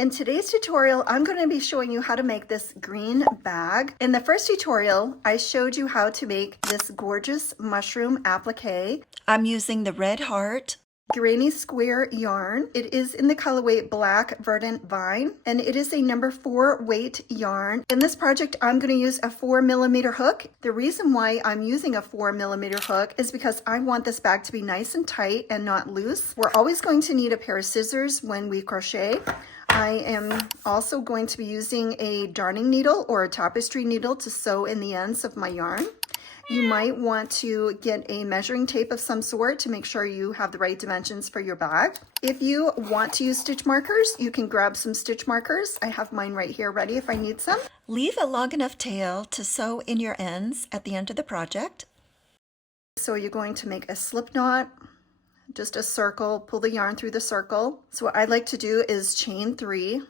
In today's tutorial, I'm going to be showing you how to make this green bag. In the first tutorial, I showed you how to make this gorgeous mushroom applique. I'm using the red heart Granny square yarn. It is in the colorway Black Verdant Vine, and it is a number 4 weight yarn. In this project, I'm going to use a 4mm hook. The reason why I'm using a 4mm hook is because I want this bag to be nice and tight and not loose. We're always going to need a pair of scissors when we crochet. I am also going to be using a darning needle or a tapestry needle to sew in the ends of my yarn. You might want to get a measuring tape of some sort to make sure you have the right dimensions for your bag. If you want to use stitch markers, you can grab some stitch markers. I have mine right here ready if I need some. Leave a long enough tail to sew in your ends at the end of the project. So you're going to make a slip knot, just a circle, pull the yarn through the circle. So what I like to do is chain 3.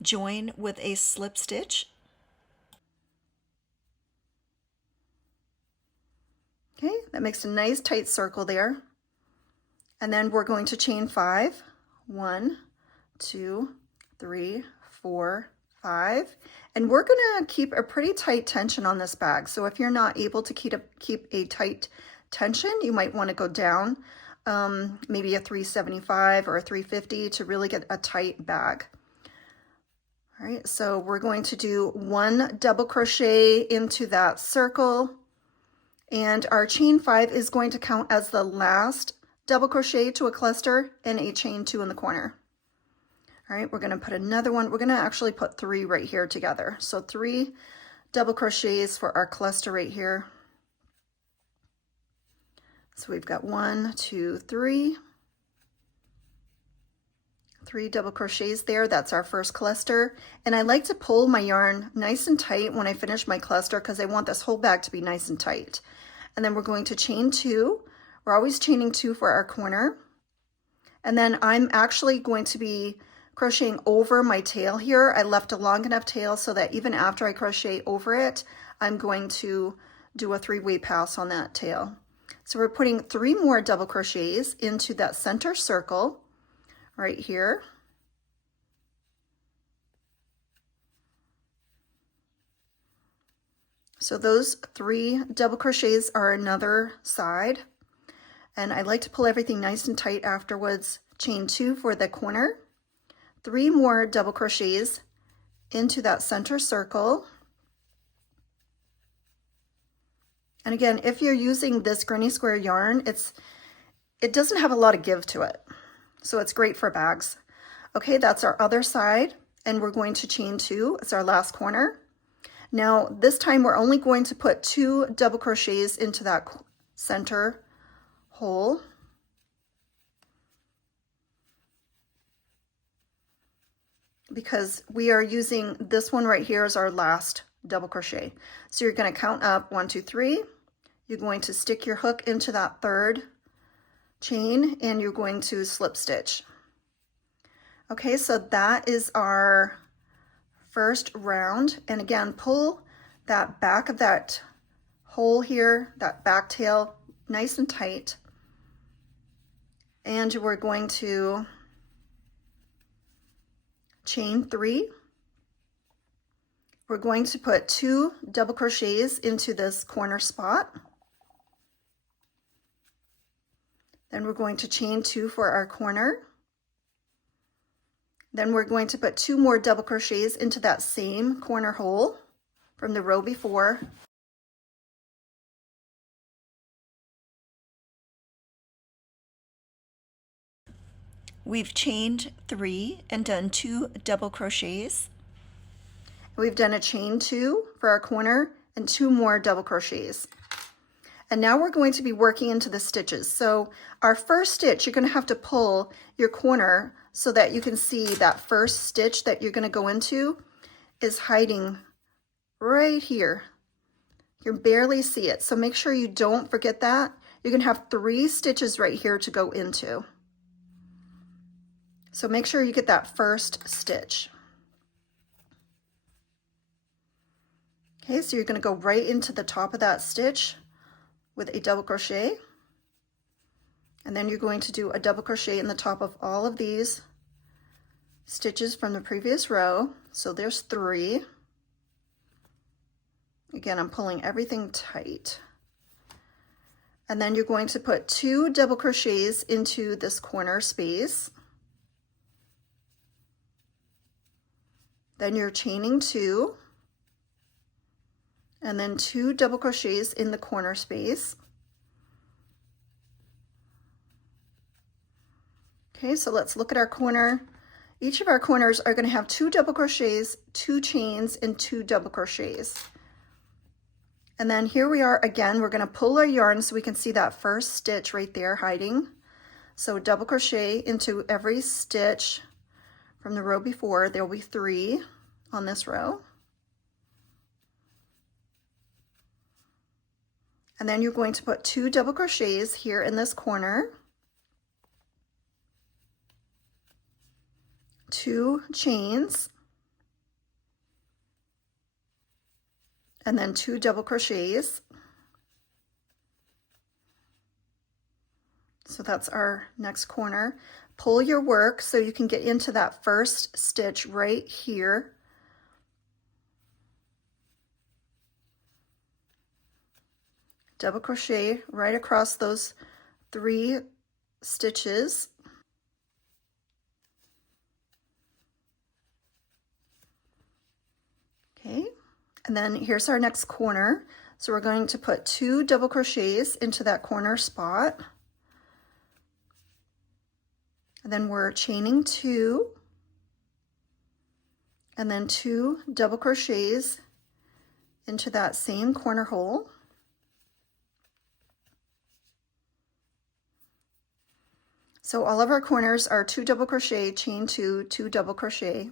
Join with a slip stitch. Okay, that makes a nice tight circle there. And then we're going to chain 5. 1, 2, 3, 4, 5. And we're going to keep a pretty tight tension on this bag. So if you're not able to keep a tight tension, you might want to go down maybe a 375 or a 350 to really get a tight bag. All right, so we're going to do 1 double crochet into that circle. And our chain 5 is going to count as the last double crochet to a cluster and a chain 2 in the corner. All right, we're going to put another one. We're going to actually put 3 right here together. So 3 double crochets for our cluster right here. So we've got 1, 2, 3. 3 double crochets there. That's our first cluster. And I like to pull my yarn nice and tight when I finish my cluster because I want this whole bag to be nice and tight. And then we're going to chain 2. We're always chaining 2 for our corner. And then I'm actually going to be crocheting over my tail here. I left a long enough tail so that even after I crochet over it, I'm going to do a 3-way pass on that tail. So we're putting 3 more double crochets into that center circle right here. So those 3 double crochets are another side. And I like to pull everything nice and tight afterwards. Chain 2 for the corner. 3 more double crochets into that center circle. And again, if you're using this granny square yarn, it doesn't have a lot of give to it. So it's great for bags. Okay, that's our other side. And we're going to chain 2. It's our last corner. Now, this time we're only going to put 2 double crochets into that center hole. Because we are using this one right here as our last double crochet. So you're going to count up 1, 2, 3. You're going to stick your hook into that 3rd chain and you're going to slip stitch. Okay, so that is our first round. And again, pull that back of that hole here, that back tail, nice and tight. And we're going to chain 3. We're going to put 2 double crochets into this corner spot. Then we're going to chain 2 for our corner. Then we're going to put 2 more double crochets into that same corner hole from the row before. We've chained 3 and done 2 double crochets. We've done a chain 2 for our corner and 2 more double crochets. And now we're going to be working into the stitches. So our first stitch, you're going to have to pull your corner so that you can see that first stitch that you're going to go into is hiding right here. You can barely see it. So make sure you don't forget that. You're going to have 3 stitches right here to go into. So make sure you get that first stitch. Okay, so you're going to go right into the top of that stitch with a double crochet. And then you're going to do a double crochet in the top of all of these stitches from the previous row. So there's 3. Again, I'm pulling everything tight. And then you're going to put 2 double crochets into this corner space. Then you're chaining 2, and then 2 double crochets in the corner space. Okay, so let's look at our corner. Each of our corners are going to have 2 double crochets, 2 chains, and 2 double crochets. And then here we are again, we're going to pull our yarn so we can see that first stitch right there hiding. So double crochet into every stitch from the row before. There will be 3 on this row. And then you're going to put 2 double crochets here in this corner, 2 chains, and then 2 double crochets. So that's our next corner. Pull your work so you can get into that first stitch right here. Double crochet right across those 3 stitches. Okay, and then here's our next corner. So we're going to put 2 double crochets into that corner spot. And then we're chaining 2, and then 2 double crochets into that same corner hole. So all of our corners are 2 double crochet, chain 2, 2 double crochet.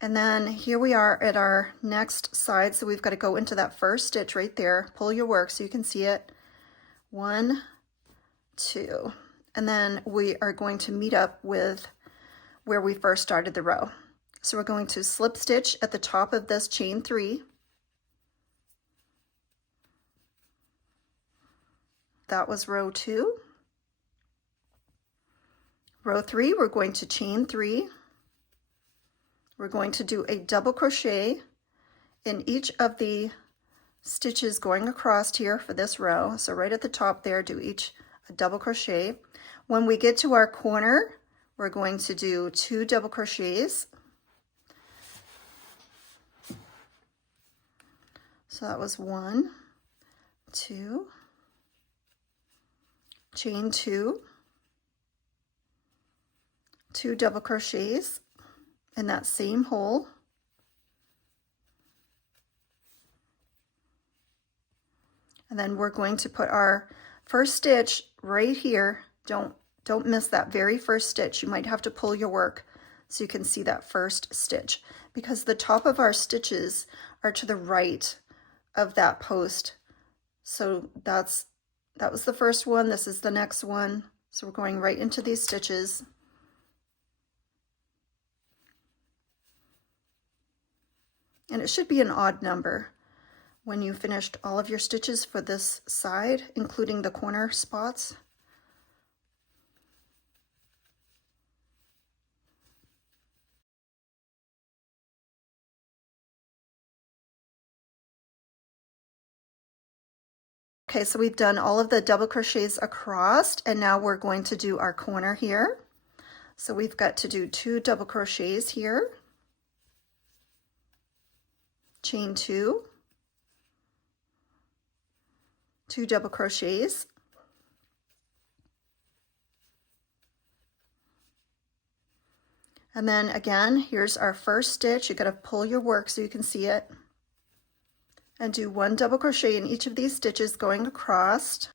And then here we are at our next side. So we've got to go into that first stitch right there. Pull your work so you can see it. 1, 2. And then we are going to meet up with where we first started the row. So we're going to slip stitch at the top of this chain 3. That was row 2. Row 3, we're going to chain 3. We're going to do a double crochet in each of the stitches going across here for this row. So right at the top there, do each a double crochet. When we get to our corner, we're going to do 2 double crochets. So that was 1, 2, chain 2, 2 double crochets in that same hole. And then we're going to put our first stitch right here. Don't miss that very first stitch. You might have to pull your work so you can see that first stitch, because the top of our stitches are to the right of that post. So that was the first one. This is the next one. So we're going right into these stitches. And it should be an odd number when you finished all of your stitches for this side, including the corner spots. Okay, so we've done all of the double crochets across, and now we're going to do our corner here. So we've got to do 2 double crochets here, chain 2, 2 double crochets, and then again, here's our first stitch. You got to pull your work so you can see it, and do 1 double crochet in each of these stitches going across.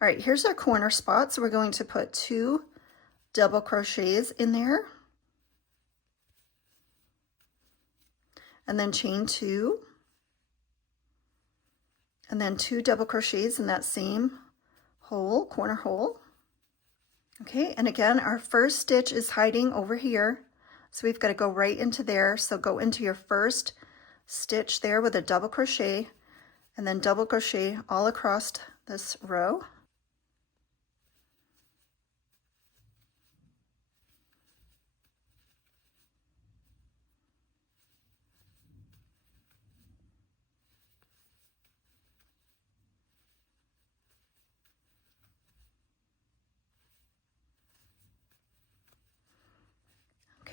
All right, here's our corner spot. So we're going to put 2 double crochets in there, and then chain 2, and then 2 double crochets in that same hole, corner hole. Okay, and again, our first stitch is hiding over here. So we've got to go right into there. So go into your first stitch there with a double crochet and then double crochet all across this row.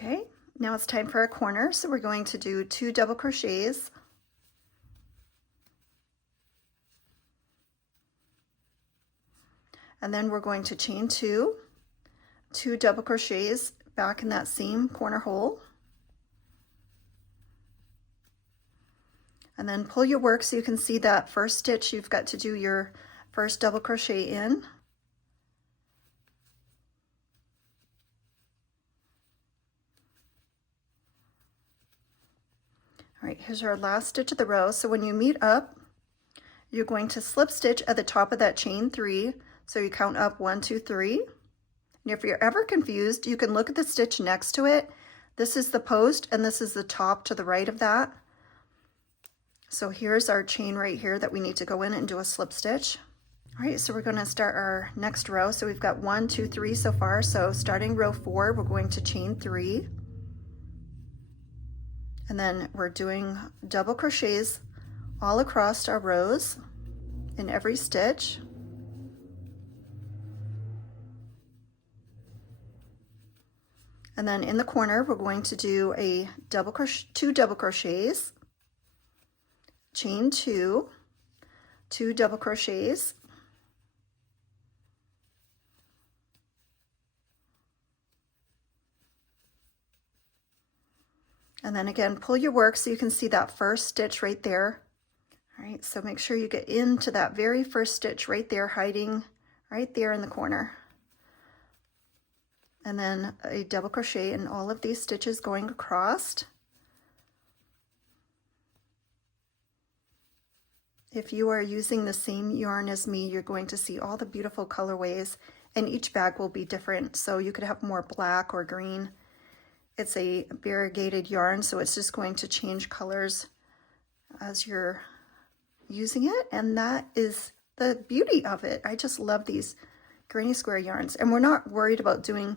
Okay, now it's time for our corner. So we're going to do 2 double crochets. And then we're going to chain 2 double crochets back in that same corner hole. And then pull your work so you can see that first stitch you've got to do your first double crochet in. All right, here's our last stitch of the row. So when you meet up, you're going to slip stitch at the top of that chain 3. So you count up 1, 2, 3. And if you're ever confused, you can look at the stitch next to it. This is the post and this is the top to the right of that. So here's our chain right here that we need to go in and do a slip stitch. All right, so we're going to start our next row. So we've got 1, 2, 3 so far. So starting row 4, we're going to chain 3. And then we're doing double crochets all across our rows in every stitch. And then in the corner, we're going to do a 2 double crochets, chain 2, 2 double crochets, and then again, pull your work so you can see that first stitch right there. All right, so make sure you get into that very first stitch right there, hiding right there in the corner. And then a double crochet in all of these stitches going across. If you are using the same yarn as me, you're going to see all the beautiful colorways, and each bag will be different. So you could have more black or green. It's a variegated yarn, so it's just going to change colors as you're using it, and that is the beauty of it. I just love these granny square yarns, and we're not worried about doing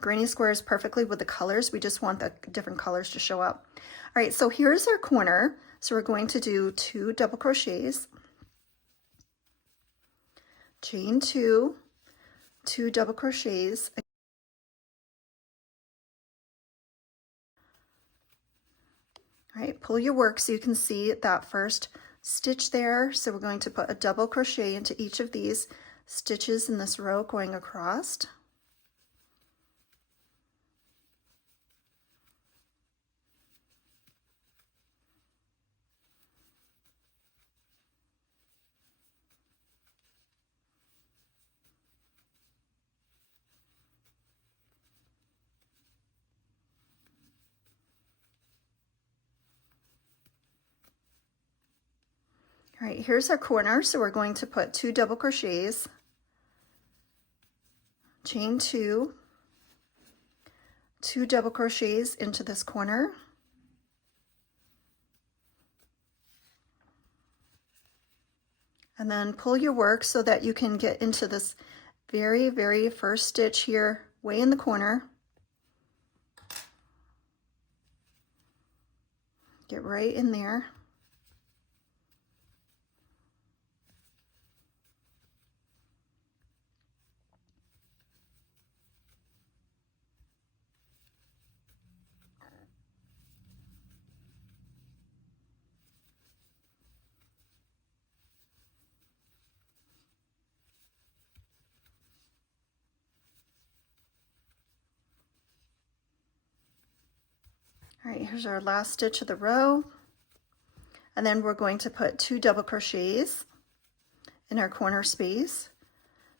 granny squares perfectly with the colors. We just want the different colors to show up. All right, so here's our corner. So we're going to do 2 double crochets, chain 2, 2 double crochets. All right, pull your work so you can see that first stitch there. So we're going to put a double crochet into each of these stitches in this row going across. All right, here's our corner. So we're going to put 2 double crochets, chain 2, 2 double crochets into this corner. And then pull your work so that you can get into this very, very first stitch here, way in the corner. Get right in there. All right, here's our last stitch of the row. And then we're going to put 2 double crochets in our corner space,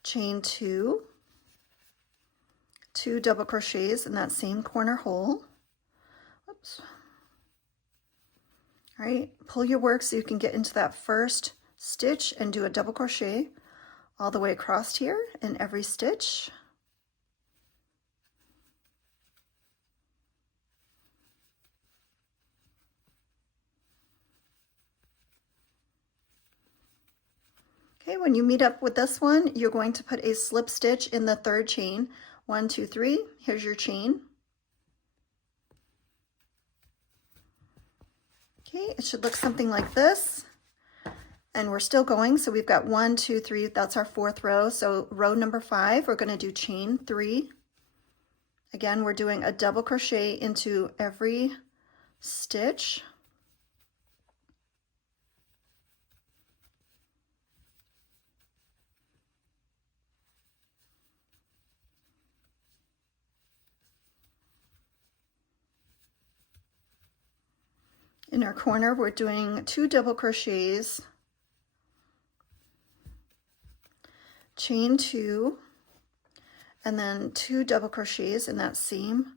chain 2, 2 double crochets in that same corner hole. Oops. All right, pull your work so you can get into that first stitch and do a double crochet all the way across here in every stitch. Okay, when you meet up with this one, you're going to put a slip stitch in the third chain. 1, 2, 3, here's your chain. Okay, it should look something like this. And we're still going, so we've got 1, 2, 3, that's our fourth row. So row number 5, we're going to do chain 3. Again, we're doing a double crochet into every stitch. In our corner, we're doing 2 double crochets, chain 2, and then 2 double crochets in that same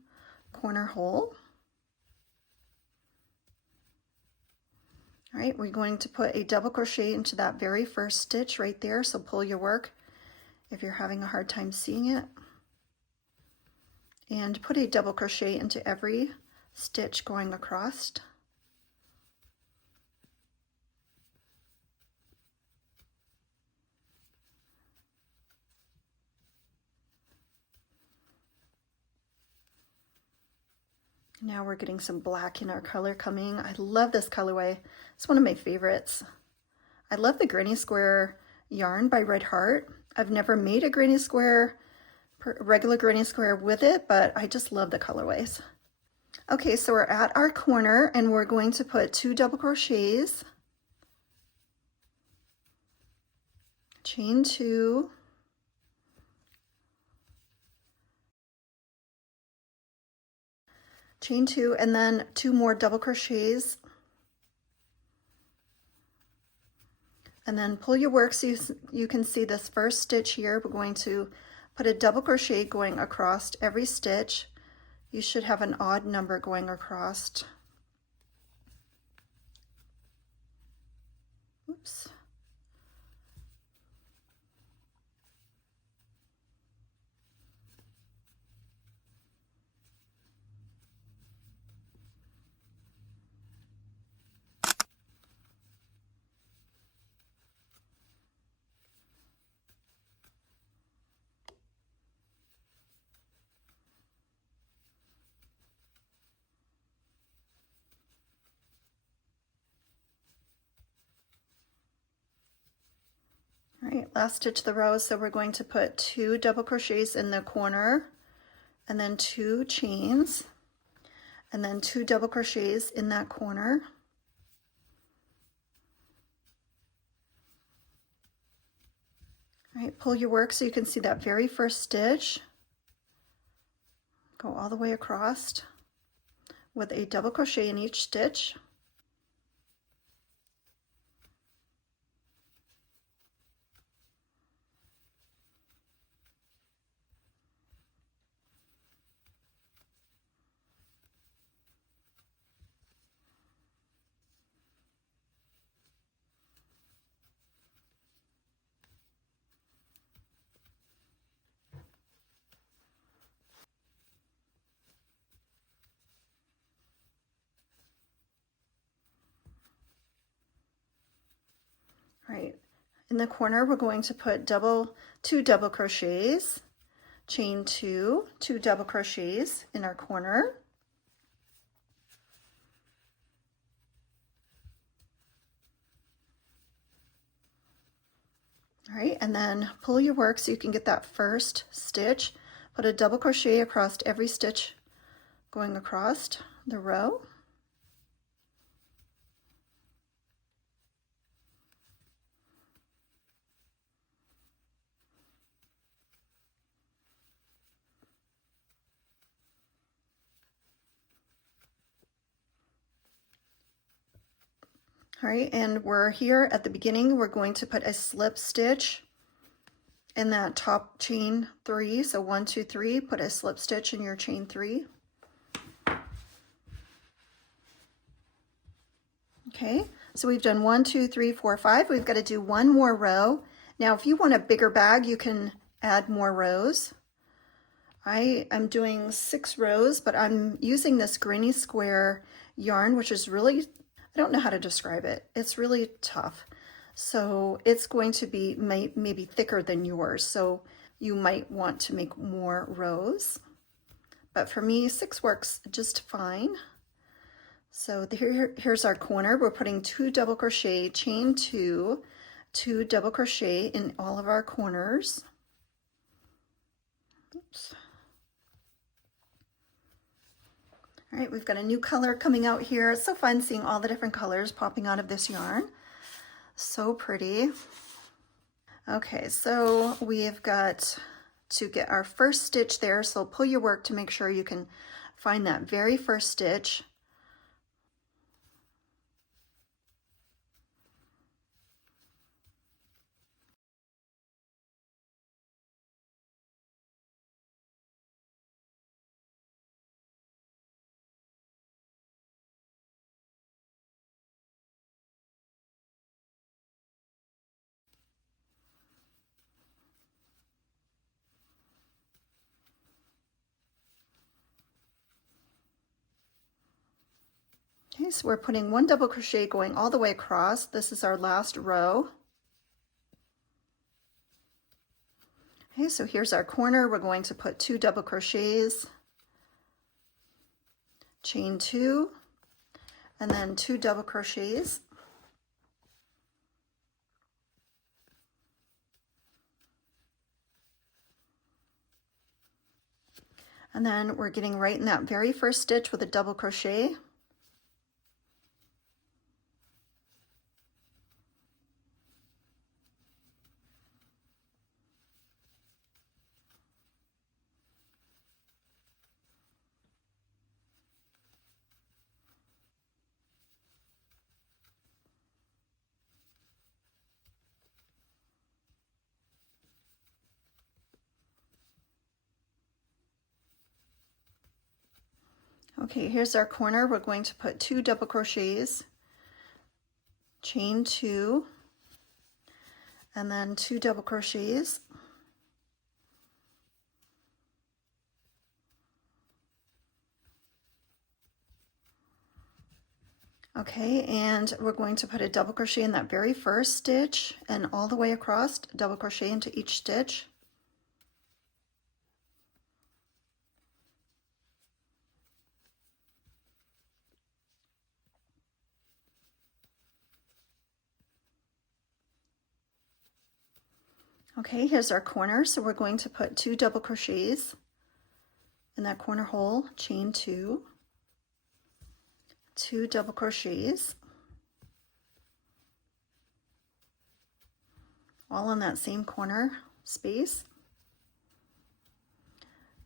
corner hole. All right, we're going to put a double crochet into that very first stitch right there, so pull your work if you're having a hard time seeing it. And put a double crochet into every stitch going across. Now we're getting some black in our color coming. I love this colorway. It's one of my favorites. I love the granny square yarn by Red Heart. I've never made a granny square, regular granny square with it, but I just love the colorways. Okay, so we're at our corner and we're going to put 2 double crochets, chain 2, chain 2, and then 2 more double crochets, and then pull your work so you can see this first stitch here. We're going to put a double crochet going across every stitch. You should have an odd number going across. Oops. All right, last stitch of the row, so we're going to put 2 double crochets in the corner, and then 2 chains, and then 2 double crochets in that corner. All right, pull your work so you can see that very first stitch. Go all the way across with a double crochet in each stitch. Right, in the corner we're going to put 2 double crochets, chain 2, 2 double crochets in our corner, all right, and then pull your work so you can get that first stitch. Put a double crochet across every stitch going across the row. All right, and we're here at the beginning. We're going to put a slip stitch in that top chain 3. So 1, 2, 3, put a slip stitch in your chain 3. Okay, so we've done 1, 2, 3, 4, 5. We've got to do 1 more row. Now, if you want a bigger bag, you can add more rows. I am doing 6 rows, but I'm using this granny square yarn, which is really, I don't know how to describe it. It's really tough. So it's going to be maybe thicker than yours. So you might want to make more rows. But for me, 6 works just fine. So here's our corner. We're putting 2 double crochet, chain 2, 2 double crochet in all of our corners. Oops. All right, we've got a new color coming out here. It's so fun seeing all the different colors popping out of this yarn. So pretty. Okay, so we've got to get our first stitch there. So pull your work to make sure you can find that very first stitch. Okay, so we're putting 1 double crochet going all the way across. This is our last row. Okay, so here's our corner. We're going to put 2 double crochets, chain 2, and then 2 double crochets. And then we're getting right in that very first stitch with a double crochet. Okay, here's our corner. We're going to put 2 double crochets, chain 2, and then 2 double crochets. Okay, and we're going to put a double crochet in that very first stitch and all the way across, double crochet into each stitch. Okay, here's our corner. So we're going to put 2 double crochets in that corner hole, chain 2, 2 double crochets, all in that same corner space.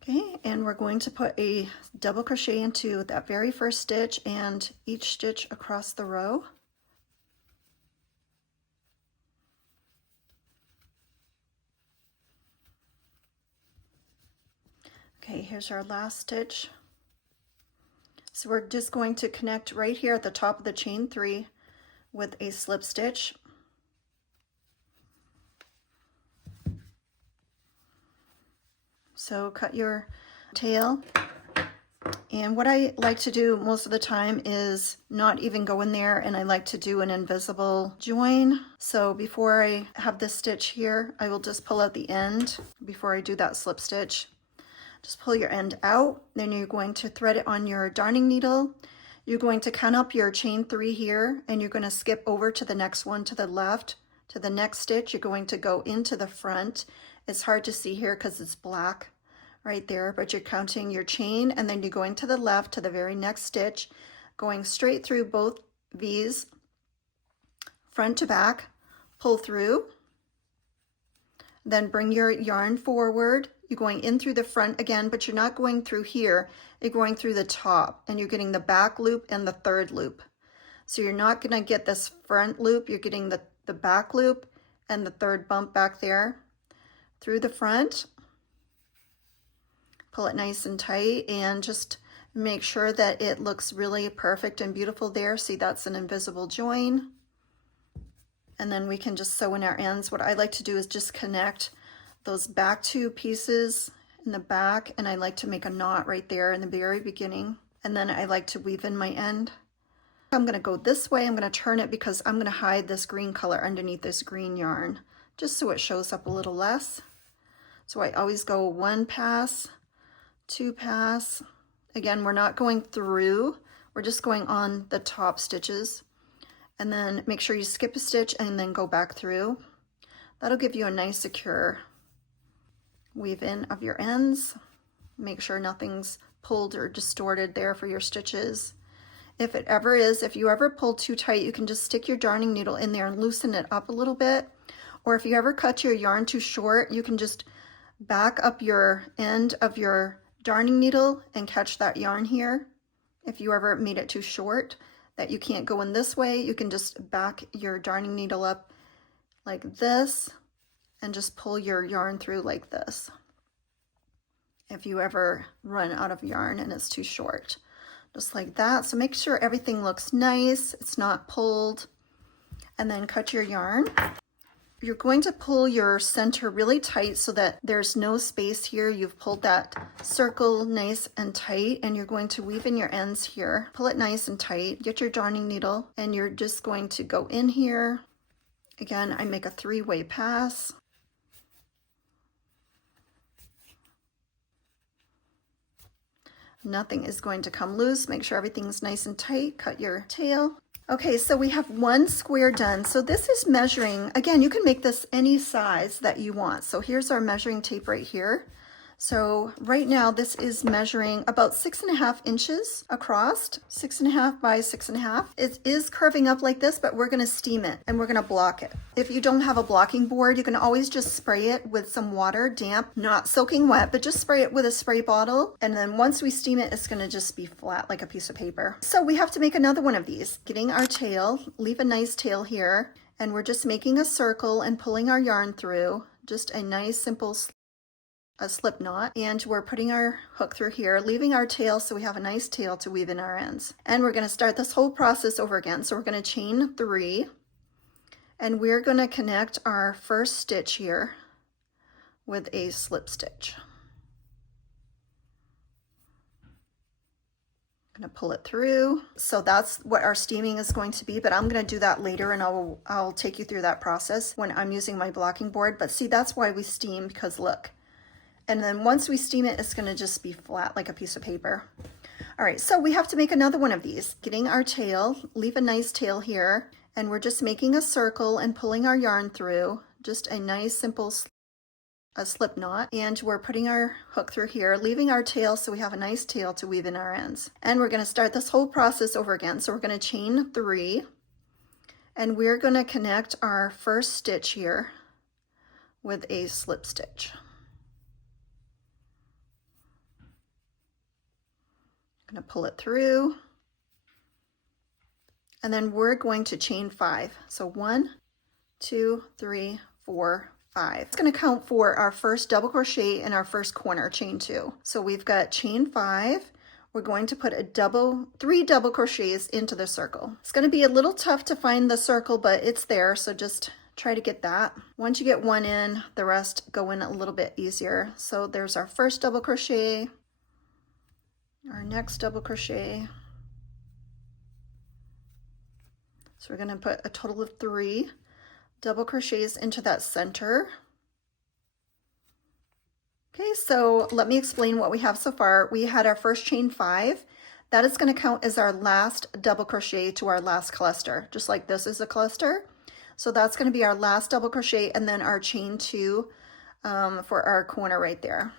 Okay, and we're going to put a double crochet into that very first stitch and each stitch across the row. Okay, here's our last stitch. So we're just going to connect right here at the top of the chain 3 with a slip stitch. So cut your tail. And what I like to do most of the time is not even go in there, and I like to do an invisible join. So before I have this stitch here, I will just pull out the end before I do that slip stitch. Just pull your end out, then you're going to thread it on your darning needle. You're going to count up your chain 3 here, and you're going to skip over to the next one to the left. To the next stitch, you're going to go into the front. It's hard to see here because it's black right there, but you're counting your chain, and then you're going to the left to the very next stitch, going straight through both V's, front to back, pull through, then bring your yarn forward. You're going in through the front again, but you're not going through here. You're going through the top, and you're getting the back loop and the third loop. So you're not going to get this front loop. You're getting the back loop and the third bump back there through the front. Pull it nice and tight and just make sure that it looks really perfect and beautiful there. See, that's an invisible join. And then we can just sew in our ends. What I like to do is just connect those back 2 pieces in the back, and I like to make a knot right there in the very beginning, and then I like to weave in my end. I'm going to go this way. I'm going to turn it because I'm going to hide this green color underneath this green yarn, just so it shows up a little less. So I always go 1 pass, 2 pass. Again, we're not going through, we're just going on the top stitches. And then make sure you skip a stitch and then go back through. That'll give you a nice secure weave in of your ends. Make sure nothing's pulled or distorted there for your stitches. If it ever is, if you ever pull too tight, you can just stick your darning needle in there and loosen it up a little bit. Or if you ever cut your yarn too short, you can just back up your end of your darning needle and catch that yarn here. If you ever made it too short that you can't go in this way, you can just back your darning needle up like this and just pull your yarn through like this. If you ever run out of yarn and it's too short, just like that. So make sure everything looks nice, it's not pulled, and then cut your yarn. You're going to pull your center really tight so that there's no space here. You've pulled that circle nice and tight, and you're going to weave in your ends here. Pull it nice and tight. Get your darning needle, and you're just going to go in here. Again, I make a 3-way pass. Nothing is going to come loose. Make sure everything's nice and tight. Cut your tail. Okay, so we have 1 square done. So this is measuring, again, you can make this any size that you want. So here's our measuring tape right here. So right now this is measuring about 6.5 inches across, 6.5 by 6.5. It is curving up like this, but we're gonna steam it and we're gonna block it. If you don't have a blocking board, you can always just spray it with some water, damp, not soaking wet, but just spray it with a spray bottle. And then once we steam it, it's gonna just be flat like a piece of paper. So we have to make another one of these. Getting our tail, leave a nice tail here, and we're just making a circle and pulling our yarn through, just a nice simple slip knot, and we're putting our hook through here, leaving our tail so we have a nice tail to weave in our ends. And we're going to start this whole process over again. So we're going to chain 3, and we're going to connect our first stitch here with a slip stitch. I'm going to pull it through. So that's what our steaming is going to be, but I'm going to do that later, and I'll take you through that process when I'm using my blocking board. But see, that's why we steam, because look. And then once we steam it, it's gonna just be flat like a piece of paper. All right, so we have to make another one of these. Getting our tail, leave a nice tail here, and we're just making a circle and pulling our yarn through, just a nice simple slip knot. And we're putting our hook through here, leaving our tail so we have a nice tail to weave in our ends. And we're gonna start this whole process over again. So we're gonna chain 3, and we're gonna connect our first stitch here with a slip stitch. Going to pull it through, and then we're going to chain 5. So 1, 2, 3, 4, 5. It's going to count for our first double crochet in our first corner, chain 2. So we've got chain 5. We're going to put 3 double crochets into the circle. It's going to be a little tough to find the circle, but it's there, so just try to get that. Once you get 1 in, the rest go in a little bit easier. So there's our first double crochet, our next double crochet. So we're going to put a total of 3 double crochets into that center. Okay, so let me explain what we have so far. We had our first chain 5. That is going to count as our last double crochet to our last cluster, just like this is a cluster. So that's going to be our last double crochet, and then our chain 2 for our corner right there.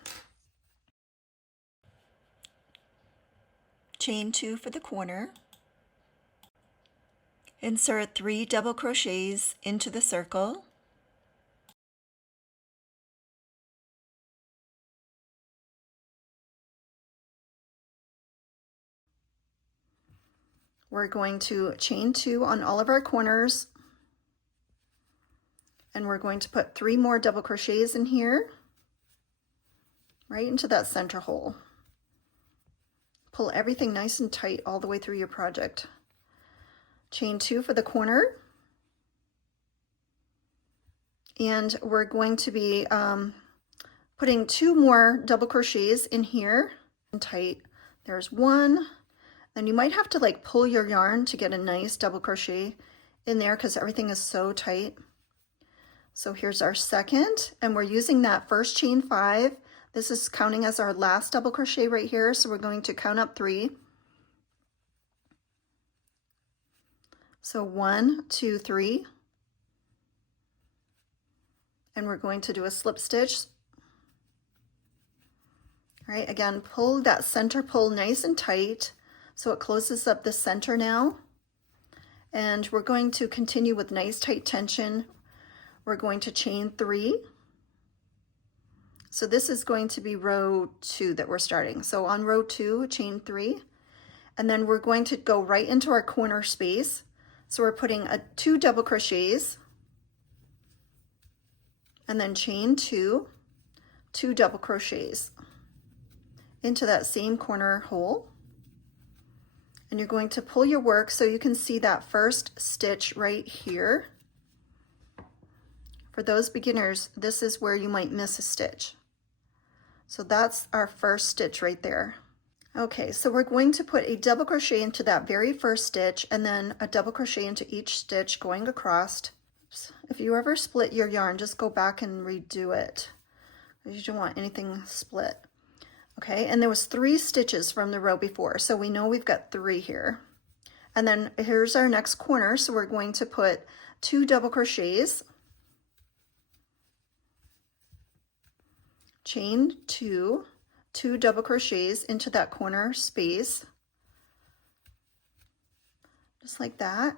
Chain 2 for the corner. Insert 3 double crochets into the circle. We're going to chain 2 on all of our corners, and we're going to put 3 more double crochets in here, right into that center hole. Pull everything nice and tight all the way through your project. Chain 2 for the corner, and we're going to be putting 2 more double crochets in here and tight. There's 1, Then you might have to like pull your yarn to get a nice double crochet in there because everything is so tight. So here's our second, and we're using that first chain 5. This is counting as our last double crochet right here, so we're going to count up 3. So 1, 2, 3, and we're going to do a slip stitch. All right, again, pull that center pull nice and tight so it closes up the center now. And we're going to continue with nice tight tension. We're going to chain 3. So this is going to be row 2 that we're starting. So on row 2, chain 3, and then we're going to go right into our corner space. So we're putting 2 double crochets, and then chain 2, 2 double crochets into that same corner hole. And you're going to pull your work so you can see that first stitch right here. For those beginners, this is where you might miss a stitch. So that's our first stitch right there. Okay, so we're going to put a double crochet into that very first stitch and then a double crochet into each stitch going across. If you ever split your yarn, just go back and redo it. You don't want anything split. Okay, and there was 3 stitches from the row before, so we know we've got 3 here. And then here's our next corner, so we're going to put 2 double crochets, chain 2, 2 double crochets into that corner space, just like that.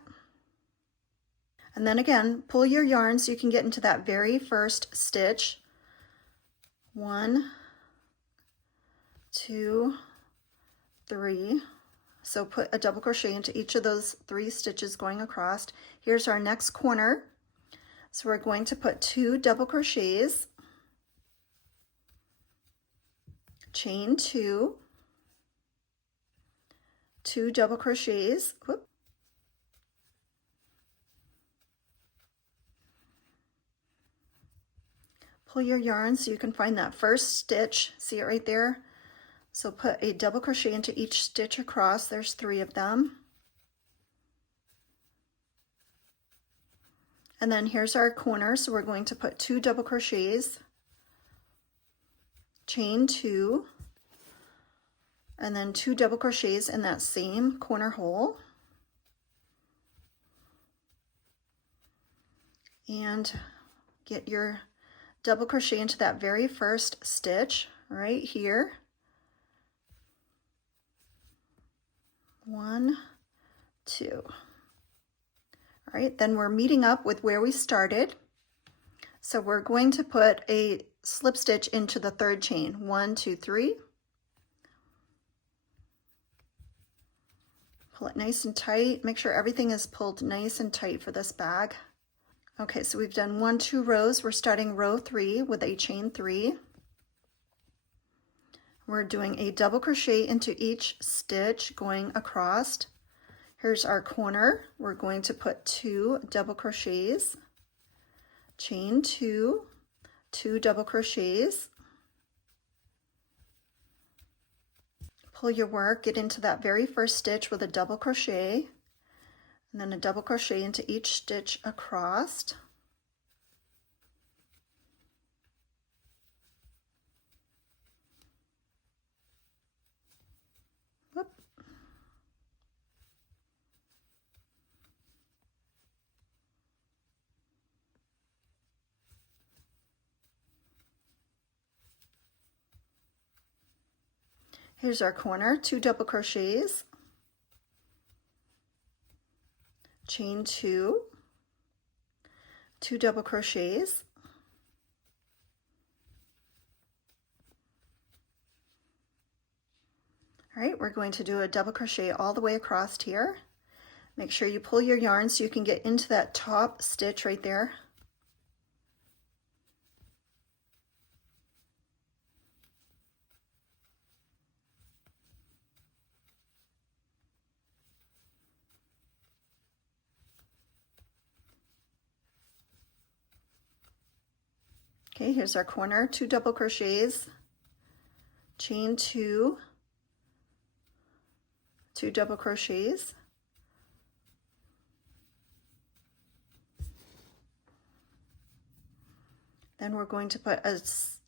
And then again, pull your yarn so you can get into that very first stitch. 1, 2, 3. So put a double crochet into each of those 3 stitches going across. Here's our next corner. So we're going to put 2 double crochets, chain 2, 2 double crochets, whoop, pull your yarn so you can find that first stitch, see it right there? So put a double crochet into each stitch across, there's 3 of them. And then here's our corner, so we're going to put 2 double crochets, chain 2, and then 2 double crochets in that same corner hole. And get your double crochet into that very first stitch right here. 1, 2. All right, then we're meeting up with where we started. So we're going to put a slip stitch into the 3rd chain. 1, 2, 3. Pull it nice and tight. Make sure everything is pulled nice and tight for this bag. Okay, so we've done 1, 2 rows. We're starting row 3 with a chain 3. We're doing a double crochet into each stitch going across. Here's our corner. We're going to put 2 double crochets, chain 2, 2 double crochets, pull your work, get into that very first stitch with a double crochet, and then a double crochet into each stitch across. Whoop. Here's our corner, 2 double crochets, chain 2, 2 double crochets, all right, we're going to do a double crochet all the way across here. Make sure you pull your yarn so you can get into that top stitch right there. Okay, here's our corner, 2 double crochets, chain 2, 2 double crochets. Then we're going to put a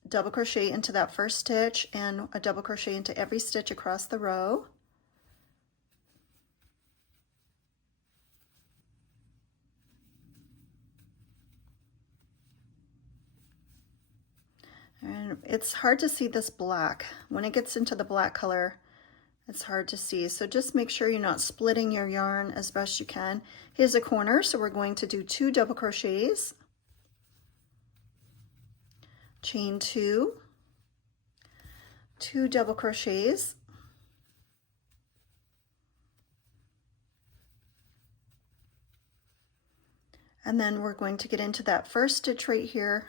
double crochet into that first stitch and a double crochet into every stitch across the row. And it's hard to see this black. When it gets into the black color, it's hard to see. So just make sure you're not splitting your yarn as best you can. Here's a corner, so we're going to do 2 double crochets, chain 2, 2 double crochets, and then we're going to get into that first stitch right here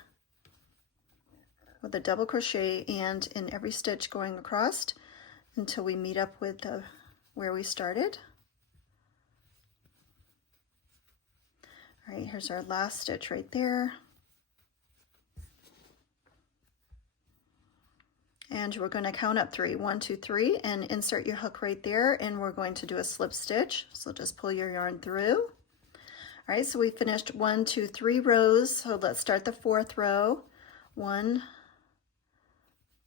with a double crochet and in every stitch going across until we meet up with where we started. All right, here's our last stitch right there. And we're going to count up 3, 1, 2, 3, and insert your hook right there, and we're going to do a slip stitch. So just pull your yarn through. All right, so we finished 1, 2, 3 rows. So let's start the 4th row. 1,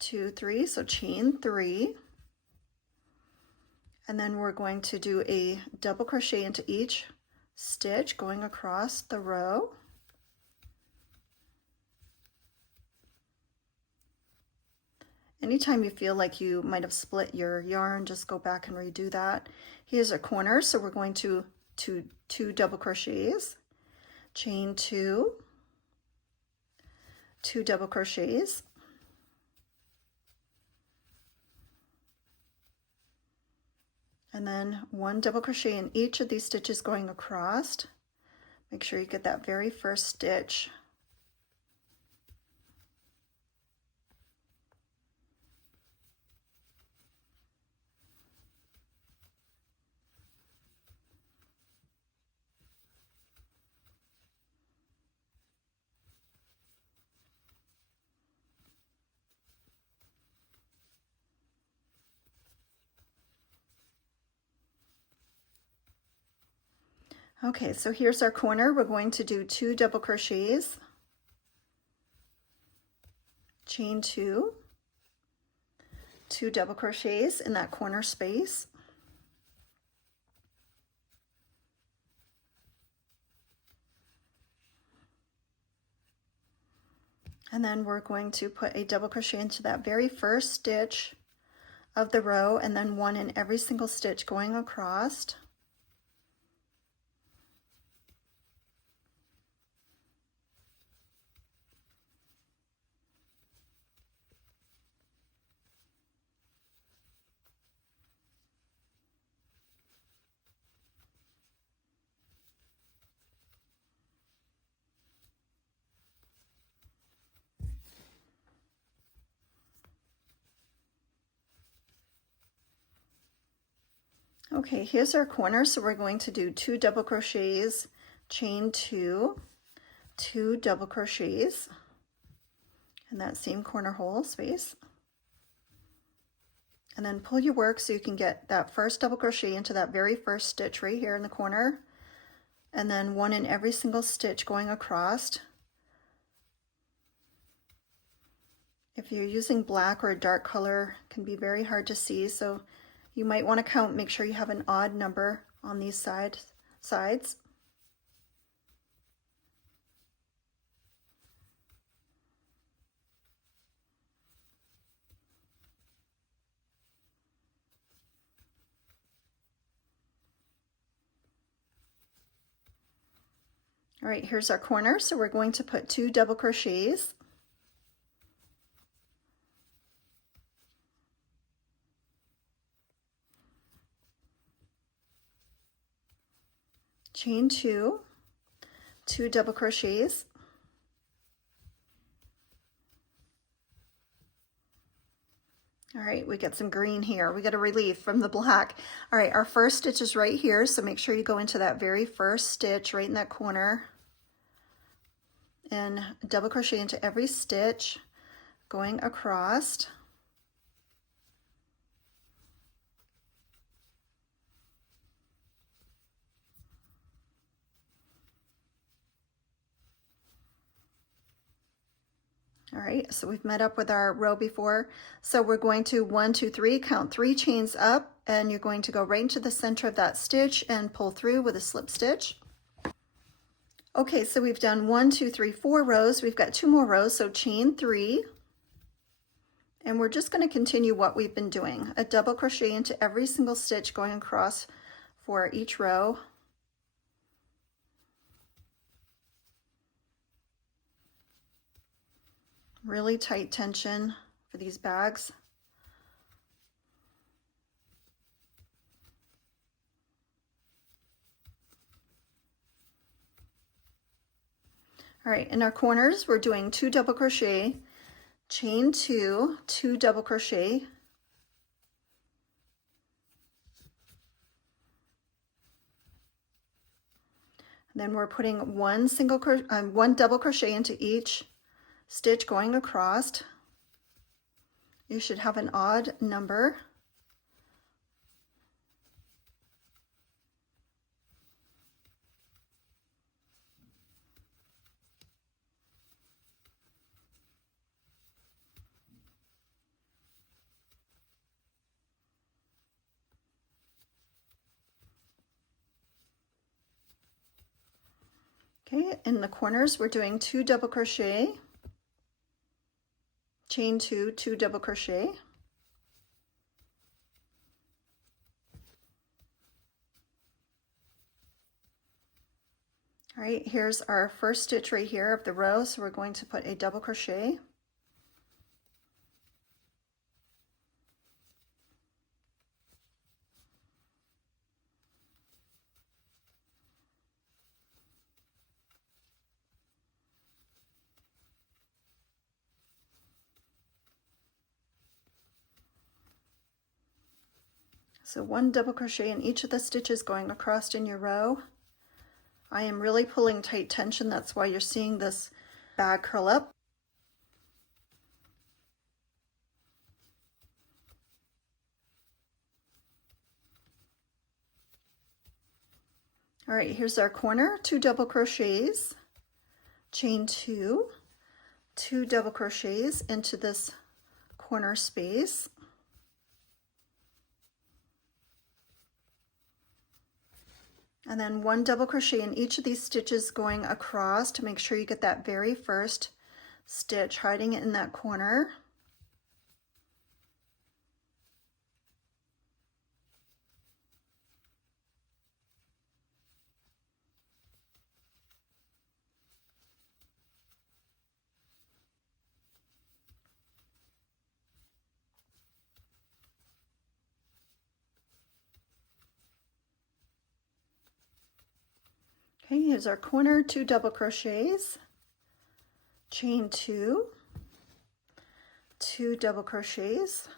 2, 3, so chain 3. And then we're going to do a double crochet into each stitch going across the row. Anytime you feel like you might have split your yarn, just go back and redo that. Here's a corner, so we're going to 2 double crochets, chain 2, 2 double crochets, and then 1 double crochet in each of these stitches going across. Make sure you get that very first stitch. Okay, so here's our corner. We're going to do 2 double crochets, chain 2, 2 double crochets in that corner space, and then we're going to put a double crochet into that very first stitch of the row, and then 1 in every single stitch going across. Okay, here's our corner, so we're going to do 2 double crochets, chain 2, 2 double crochets in that same corner hole space, and then pull your work so you can get that first double crochet into that very first stitch right here in the corner, and then 1 in every single stitch going across. If you're using black or a dark color, it can be very hard to see, so you might want to count, make sure you have an odd number on these sides. All right, here's our corner, so we're going to put 2 double crochets, chain 2, 2 double crochets, all right, we got some green here. We got a relief from the black. All right, our first stitch is right here, so make sure you go into that very first stitch right in that corner and double crochet into every stitch going across. All right, so we've met up with our row before. So we're going to 1, 2, 3, count 3 chains up, and you're going to go right into the center of that stitch and pull through with a slip stitch. Okay, so we've done 1, 2, 3, 4 rows. We've got 2 more rows, so chain 3. And we're just going to continue what we've been doing. A double crochet into every single stitch going across for each row. Really tight tension for these bags. All right, in our corners, we're doing 2 double crochet, chain 2, 2 double crochet, and then we're putting one double crochet into each stitch going across. You should have an odd number. Okay, in the corners, we're doing 2 double crochet, chain 2, 2 double crochet, all right, here's our first stitch right here of the row, so we're going to put a double crochet, so 1 double crochet in each of the stitches going across in your row. I am really pulling tight tension, that's why you're seeing this bag curl up. All right, here's our corner, 2 double crochets, chain 2, 2 double crochets into this corner space. And then 1 double crochet in each of these stitches going across to make sure you get that very first stitch hiding it in that corner. Okay, here's our corner, 2 double crochets, chain 2, 2 double crochets,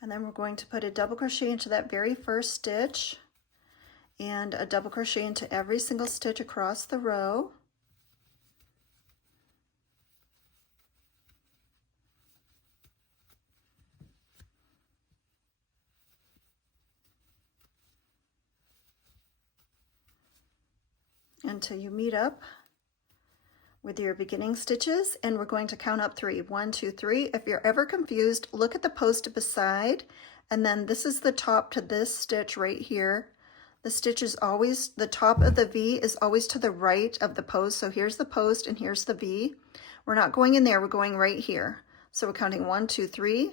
and then we're going to put a double crochet into that very first stitch and a double crochet into every single stitch across the row. Until you meet up with your beginning stitches, and we're going to count up 3. 1, 2, 3. If you're ever confused, look at the post beside, and then this is the top to this stitch right here. The stitch is always, the top of the V is always to the right of the post. So here's the post and here's the V. We're not going in there, we're going right here. So we're counting 1, 2, 3,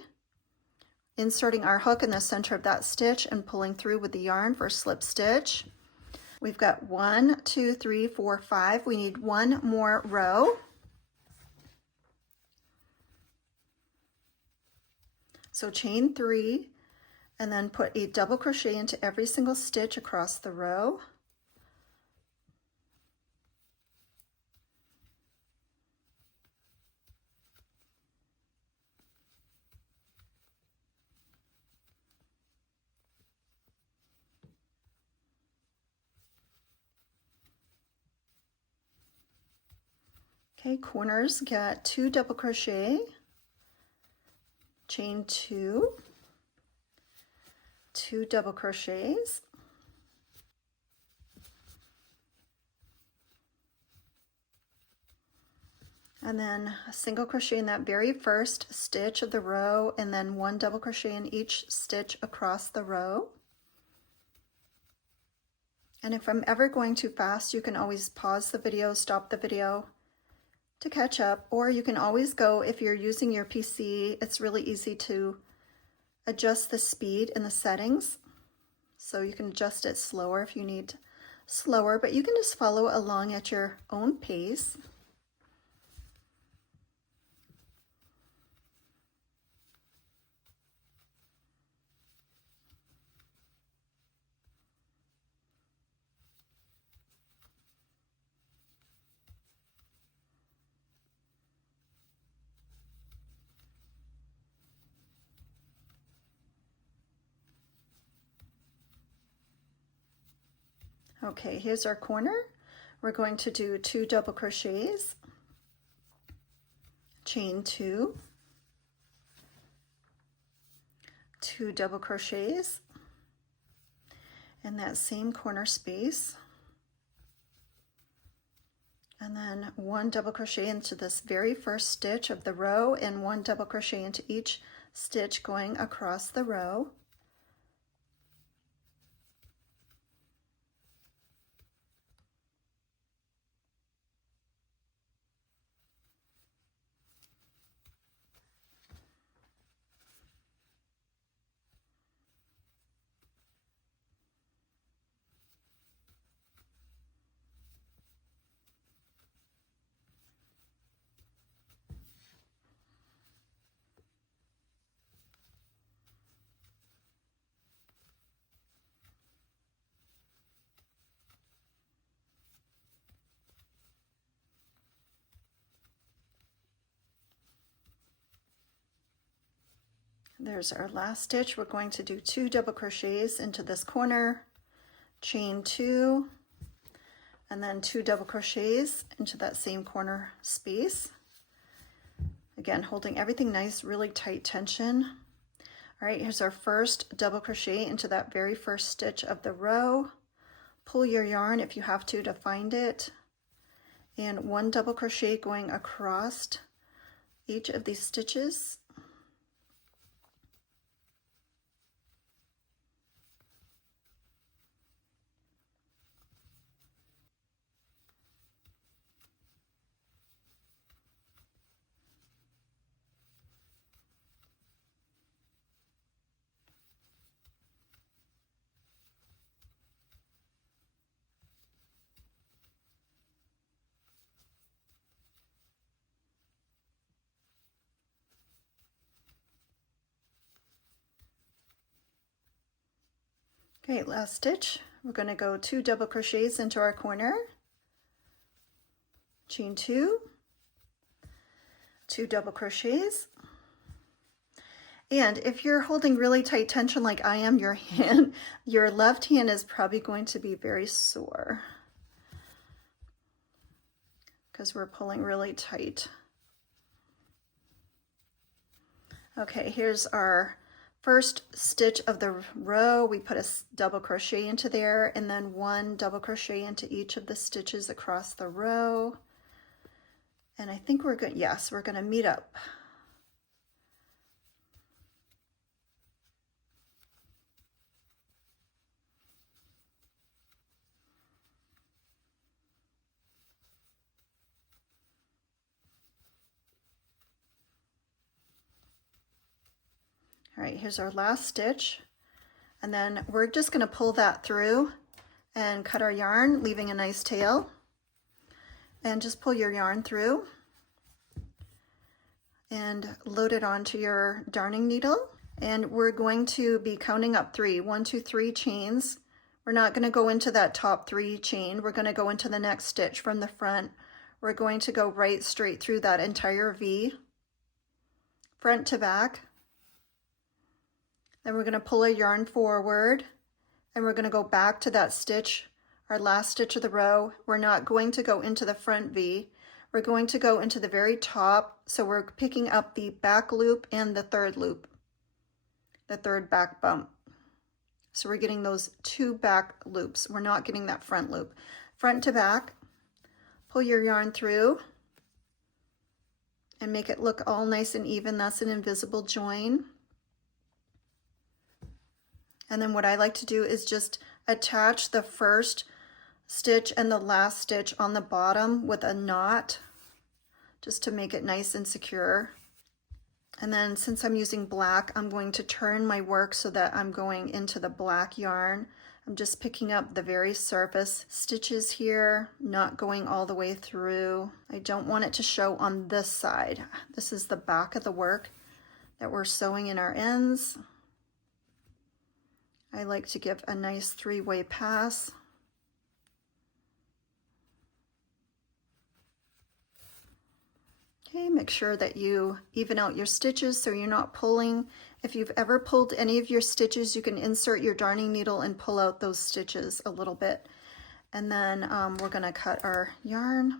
inserting our hook in the center of that stitch and pulling through with the yarn for a slip stitch. We've got 1, 2, 3, 4, 5. We need 1 more row. So chain 3 and then put a double crochet into every single stitch across the row. Okay, corners, got 2 double crochet, chain 2, 2 double crochets, and then a single crochet in that very first stitch of the row, and then 1 double crochet in each stitch across the row. And if I'm ever going too fast, you can always pause the video, stop the video to catch up, or you can always go, if you're using your PC, it's really easy to adjust the speed in the settings. So you can adjust it slower if you need slower, but you can just follow along at your own pace. Okay, here's our corner. We're going to do 2 double crochets, chain 2, 2 double crochets in that same corner space, and then 1 double crochet into this very first stitch of the row, and 1 double crochet into each stitch going across the row. There's our last stitch. We're going to do 2 double crochets into this corner, chain 2, and then 2 double crochets into that same corner space. Again, holding everything nice, really tight tension. All right, here's our first double crochet into that very first stitch of the row. Pull your yarn if you have to find it, and 1 double crochet going across each of these stitches. Okay, last stitch. We're going to go 2 double crochets into our corner, chain 2, 2 double crochets. And if you're holding really tight tension like I am, your left hand is probably going to be very sore because we're pulling really tight. Okay, here's our first stitch of the row. We put a double crochet into there, and then 1 double crochet into each of the stitches across the row. And I think we're good. Yes, we're going to meet up. All right, here's our last stitch, and then we're just going to pull that through and cut our yarn, leaving a nice tail. And just pull your yarn through and load it onto your darning needle. And we're going to be counting up 3, 1, 2, 3 chains. We're not going to go into that top 3 chain. We're going to go into the next stitch from the front. We're going to go right straight through that entire V, front to back. Then we're going to pull a yarn forward, and we're going to go back to that stitch, our last stitch of the row. We're not going to go into the front V. We're going to go into the very top, so we're picking up the back loop and the third loop, the third back bump. So we're getting those 2 back loops. We're not getting that front loop. Front to back, pull your yarn through and make it look all nice and even. That's an invisible join. And then what I like to do is just attach the first stitch and the last stitch on the bottom with a knot, just to make it nice and secure. And then since I'm using black, I'm going to turn my work so that I'm going into the black yarn. I'm just picking up the very surface stitches here, not going all the way through. I don't want it to show on this side. This is the back of the work that we're sewing in our ends. I like to give a nice 3-way pass. Okay, make sure that you even out your stitches so you're not pulling. If you've ever pulled any of your stitches, you can insert your darning needle and pull out those stitches a little bit. And then we're going to cut our yarn.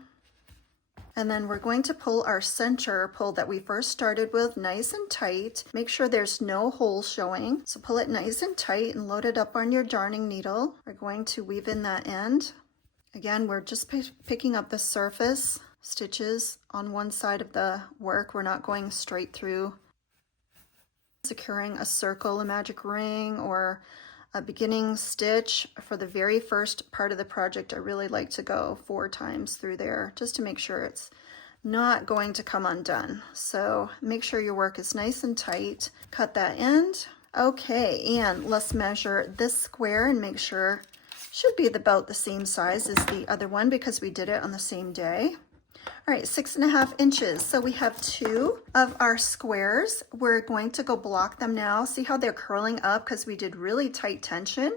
And then we're going to pull our center pull that we first started with nice and tight. Make sure there's no hole showing. So pull it nice and tight and load it up on your darning needle. We're going to weave in that end. Again, we're just picking up the surface stitches on one side of the work. We're not going straight through. Securing a circle, a magic ring, or a beginning stitch for the very first part of the project, I really like to go 4 times through there just to make sure it's not going to come undone. So make sure your work is nice and tight. Cut that end. Okay, and let's measure this square and make sure should be about the same size as the other one because we did it on the same day. All right, 6.5 inches. So we have 2 of our squares. We're going to go block them now. See how they're curling up because we did really tight tension?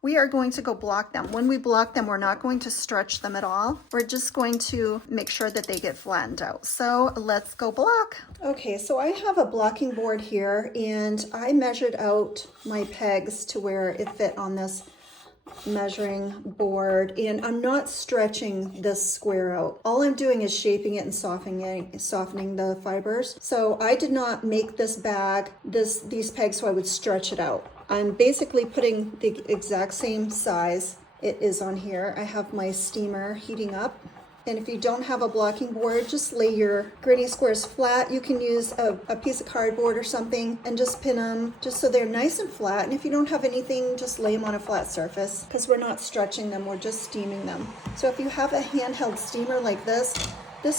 We are going to go block them. When we block them, we're not going to stretch them at all. We're just going to make sure that they get flattened out. So let's go block. Okay, so I have a blocking board here and I measured out my pegs to where it fit on this measuring board, and I'm not stretching this square out. All I'm doing is shaping it and softening the fibers. So I did not make this bag, these pegs so I would stretch it out. I'm basically putting the exact same size it is on here. I have my steamer heating up. And if you don't have a blocking board, just lay your granny squares flat. You can use a piece of cardboard or something and just pin them just so they're nice and flat. And if you don't have anything, just lay them on a flat surface because we're not stretching them, we're just steaming them. So if you have a handheld steamer like this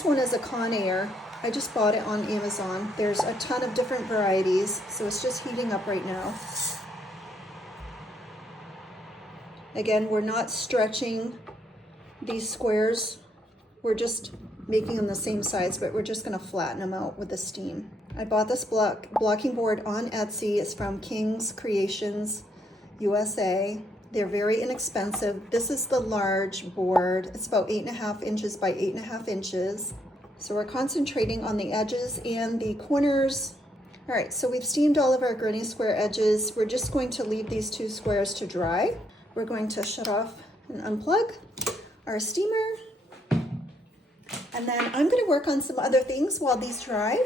one is a Conair. I just bought it on Amazon. There's a ton of different varieties, so it's just heating up right now. Again, we're not stretching these squares. We're just making them the same size, but we're just going to flatten them out with the steam. I bought this blocking board on Etsy. It's from King's Creations USA. They're very inexpensive. This is the large board. It's about 8.5 inches by 8.5 inches. So we're concentrating on the edges and the corners. All right, so we've steamed all of our granny square edges. We're just going to leave these 2 squares to dry. We're going to shut off and unplug our steamer. And then I'm going to work on some other things while these dry.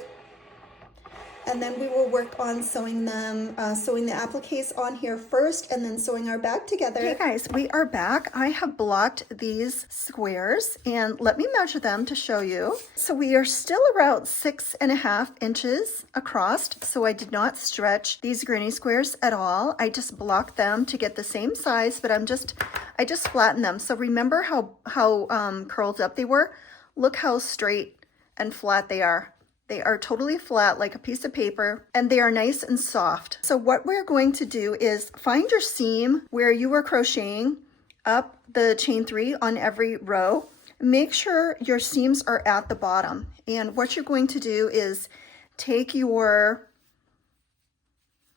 And then we will work on sewing them, sewing the appliques on here first and then sewing our bag together. Okay guys, we are back. I have blocked these squares and let me measure them to show you. So we are still about 6.5 inches across. So I did not stretch these granny squares at all. I just blocked them to get the same size, but I just flattened them. So remember how curled up they were? Look how straight and flat they are. They are totally flat like a piece of paper and they are nice and soft. So what we're going to do is find your seam where you were crocheting up the chain 3 on every row. Make sure your seams are at the bottom. And what you're going to do is take your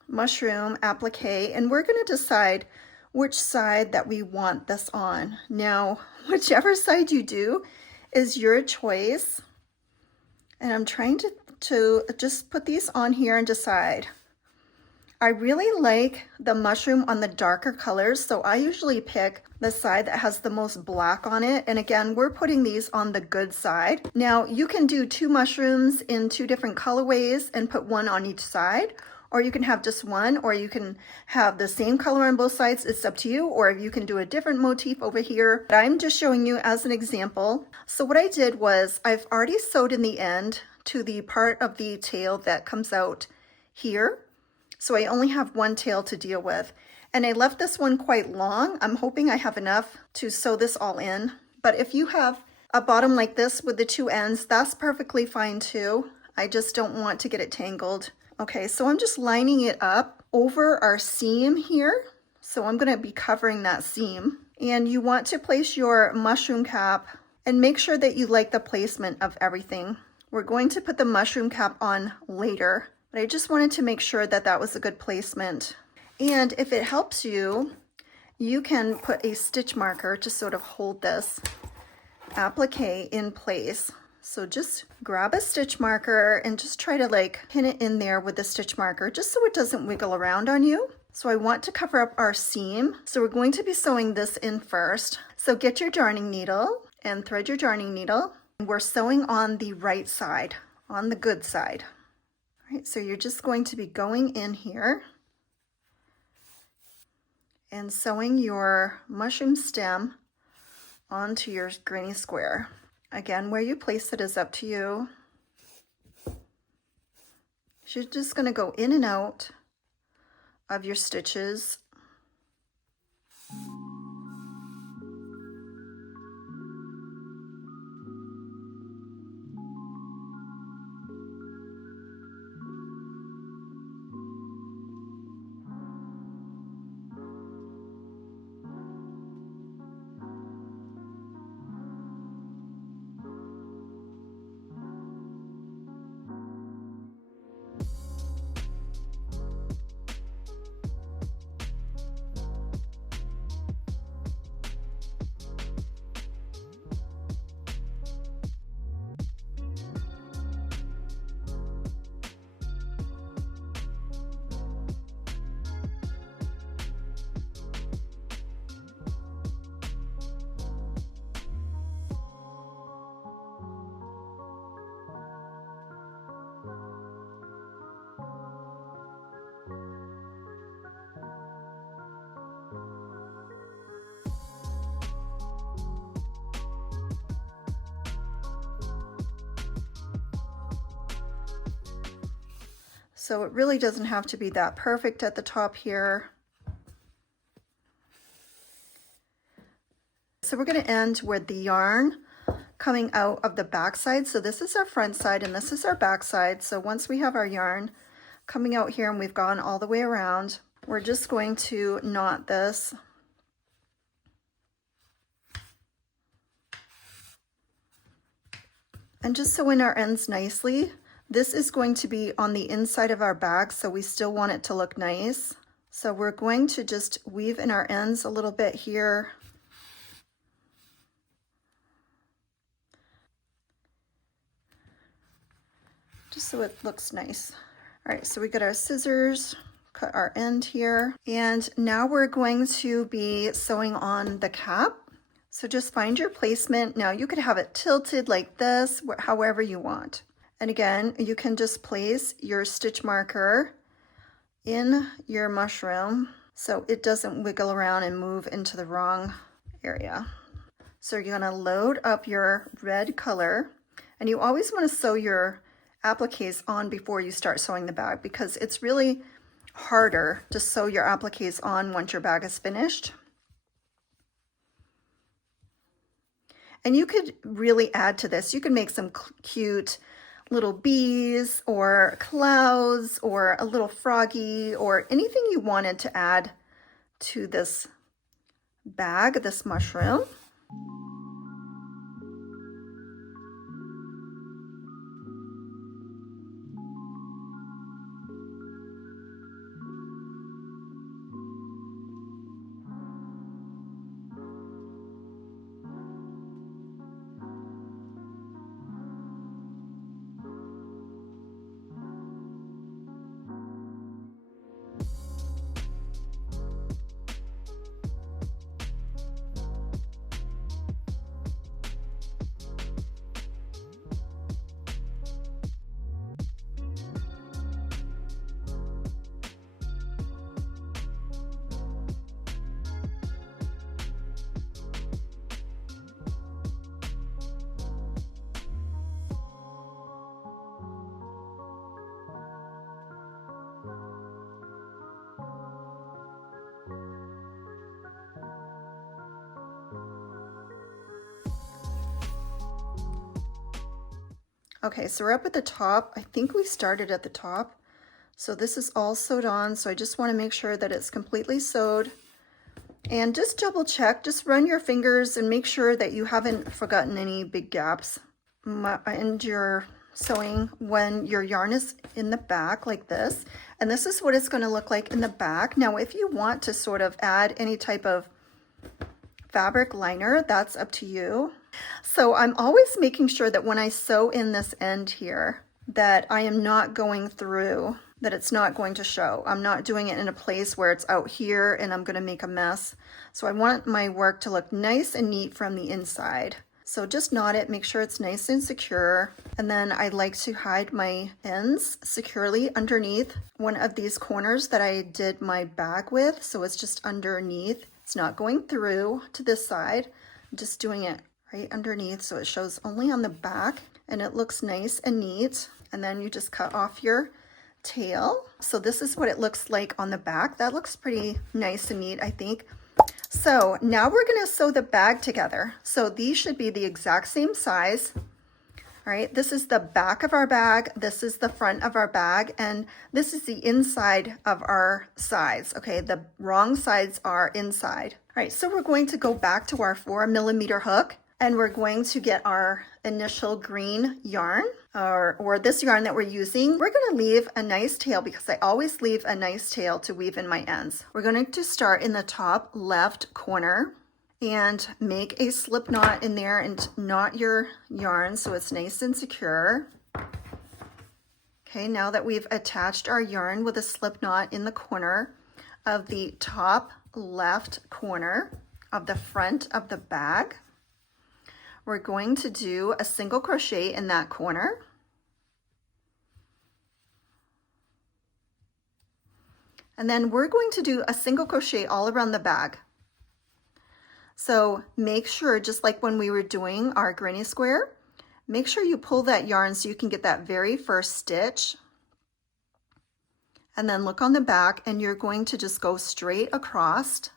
mushroom applique and we're going to decide which side that we want this on. Now, whichever side you do is your choice. And I'm trying to just put these on here and decide. I really like the mushroom on the darker colors, so I usually pick the side that has the most black on it. And again, we're putting these on the good side. Now, you can do 2 mushrooms in 2 different colorways and put one on each side, or you can have just one, or you can have the same color on both sides. It's up to you, or you can do a different motif over here. But I'm just showing you as an example. So what I did was I've already sewed in the end to the part of the tail that comes out here. So I only have one tail to deal with. And I left this one quite long. I'm hoping I have enough to sew this all in. But if you have a bottom like this with the two ends, that's perfectly fine too. I just don't want to get it tangled. Okay, so I'm just lining it up over our seam here. So I'm going to be covering that seam. And you want to place your mushroom cap and make sure that you like the placement of everything. We're going to put the mushroom cap on later, but I just wanted to make sure that that was a good placement. And if it helps you, you can put a stitch marker to sort of hold this applique in place. So just grab a stitch marker and just try to like pin it in there with the stitch marker just so it doesn't wiggle around on you. So I want to cover up our seam. So we're going to be sewing this in first. So get your darning needle and thread your darning needle. We're sewing on the right side, on the good side. All right, so you're just going to be going in here and sewing your mushroom stem onto your granny square. Again, where you place it is up to you. You're just going to go in and out of your stitches. So it really doesn't have to be that perfect at the top here. So we're going to end with the yarn coming out of the back side. So this is our front side and this is our back side. So once we have our yarn coming out here and we've gone all the way around, we're just going to knot this. And just sew in our ends nicely. This is going to be on the inside of our bag, so we still want it to look nice. So we're going to just weave in our ends a little bit here. Just so it looks nice. All right, so we got our scissors, cut our end here, and now we're going to be sewing on the cap. So just find your placement. Now you could have it tilted like this, however you want. And again, you can just place your stitch marker in your mushroom so it doesn't wiggle around and move into the wrong area. So you're going to load up your red color, and you always want to sew your appliques on before you start sewing the bag because it's really harder to sew your appliques on once your bag is finished. And you could really add to this. You can make some cute little bees or clouds or a little froggy or anything you wanted to add to this bag, this mushroom. Okay, so we're up at the top. I think we started at the top. So this is all sewed on. So I just want to make sure that it's completely sewed. And just double check, just run your fingers and make sure that you haven't forgotten any big gaps in your sewing when your yarn is in the back like this. And this is what it's going to look like in the back. Now, if you want to sort of add any type of fabric liner, that's up to you. So I'm always making sure that when I sew in this end here, that I am not going through, that it's not going to show. I'm not doing it in a place where it's out here and I'm going to make a mess. So I want my work to look nice and neat from the inside. So just knot it, make sure it's nice and secure. And then I like to hide my ends securely underneath one of these corners that I did my bag with. So it's just underneath. It's not going through to this side. I'm just doing it right underneath so it shows only on the back and it looks nice and neat. And then you just cut off your tail. So this is what it looks like on the back. That looks pretty nice and neat, I think. So now we're going to sew the bag together. So these should be the exact same size. All right, this is the back of our bag, this is the front of our bag, and this is the inside of our sides. Okay, the wrong sides are inside. All right, so we're going to go back to our 4mm hook, and we're going to get our initial green yarn, or this yarn that we're using. We're going to leave a nice tail because I always leave a nice tail to weave in my ends. We're going to start in the top left corner and make a slip knot in there and knot your yarn so it's nice and secure. Okay, now that we've attached our yarn with a slip knot in the corner of the top left corner of the front of the bag, we're going to do a single crochet in that corner. And then we're going to do a single crochet all around the bag. So make sure, just like when we were doing our granny square, make sure you pull that yarn so you can get that very first stitch. And then look on the back and you're going to just go straight across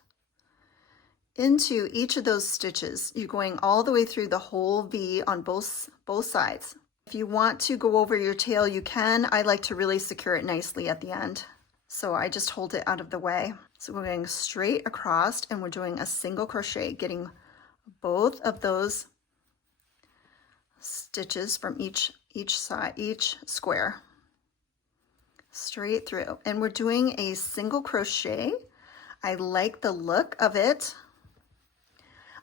into each of those stitches. You're going all the way through the whole V on both sides. If you want to go over your tail, you can. I like to really secure it nicely at the end. So I just hold it out of the way. So we're going straight across and we're doing a single crochet, getting both of those stitches from each side, each square, straight through. And we're doing a single crochet. I like the look of it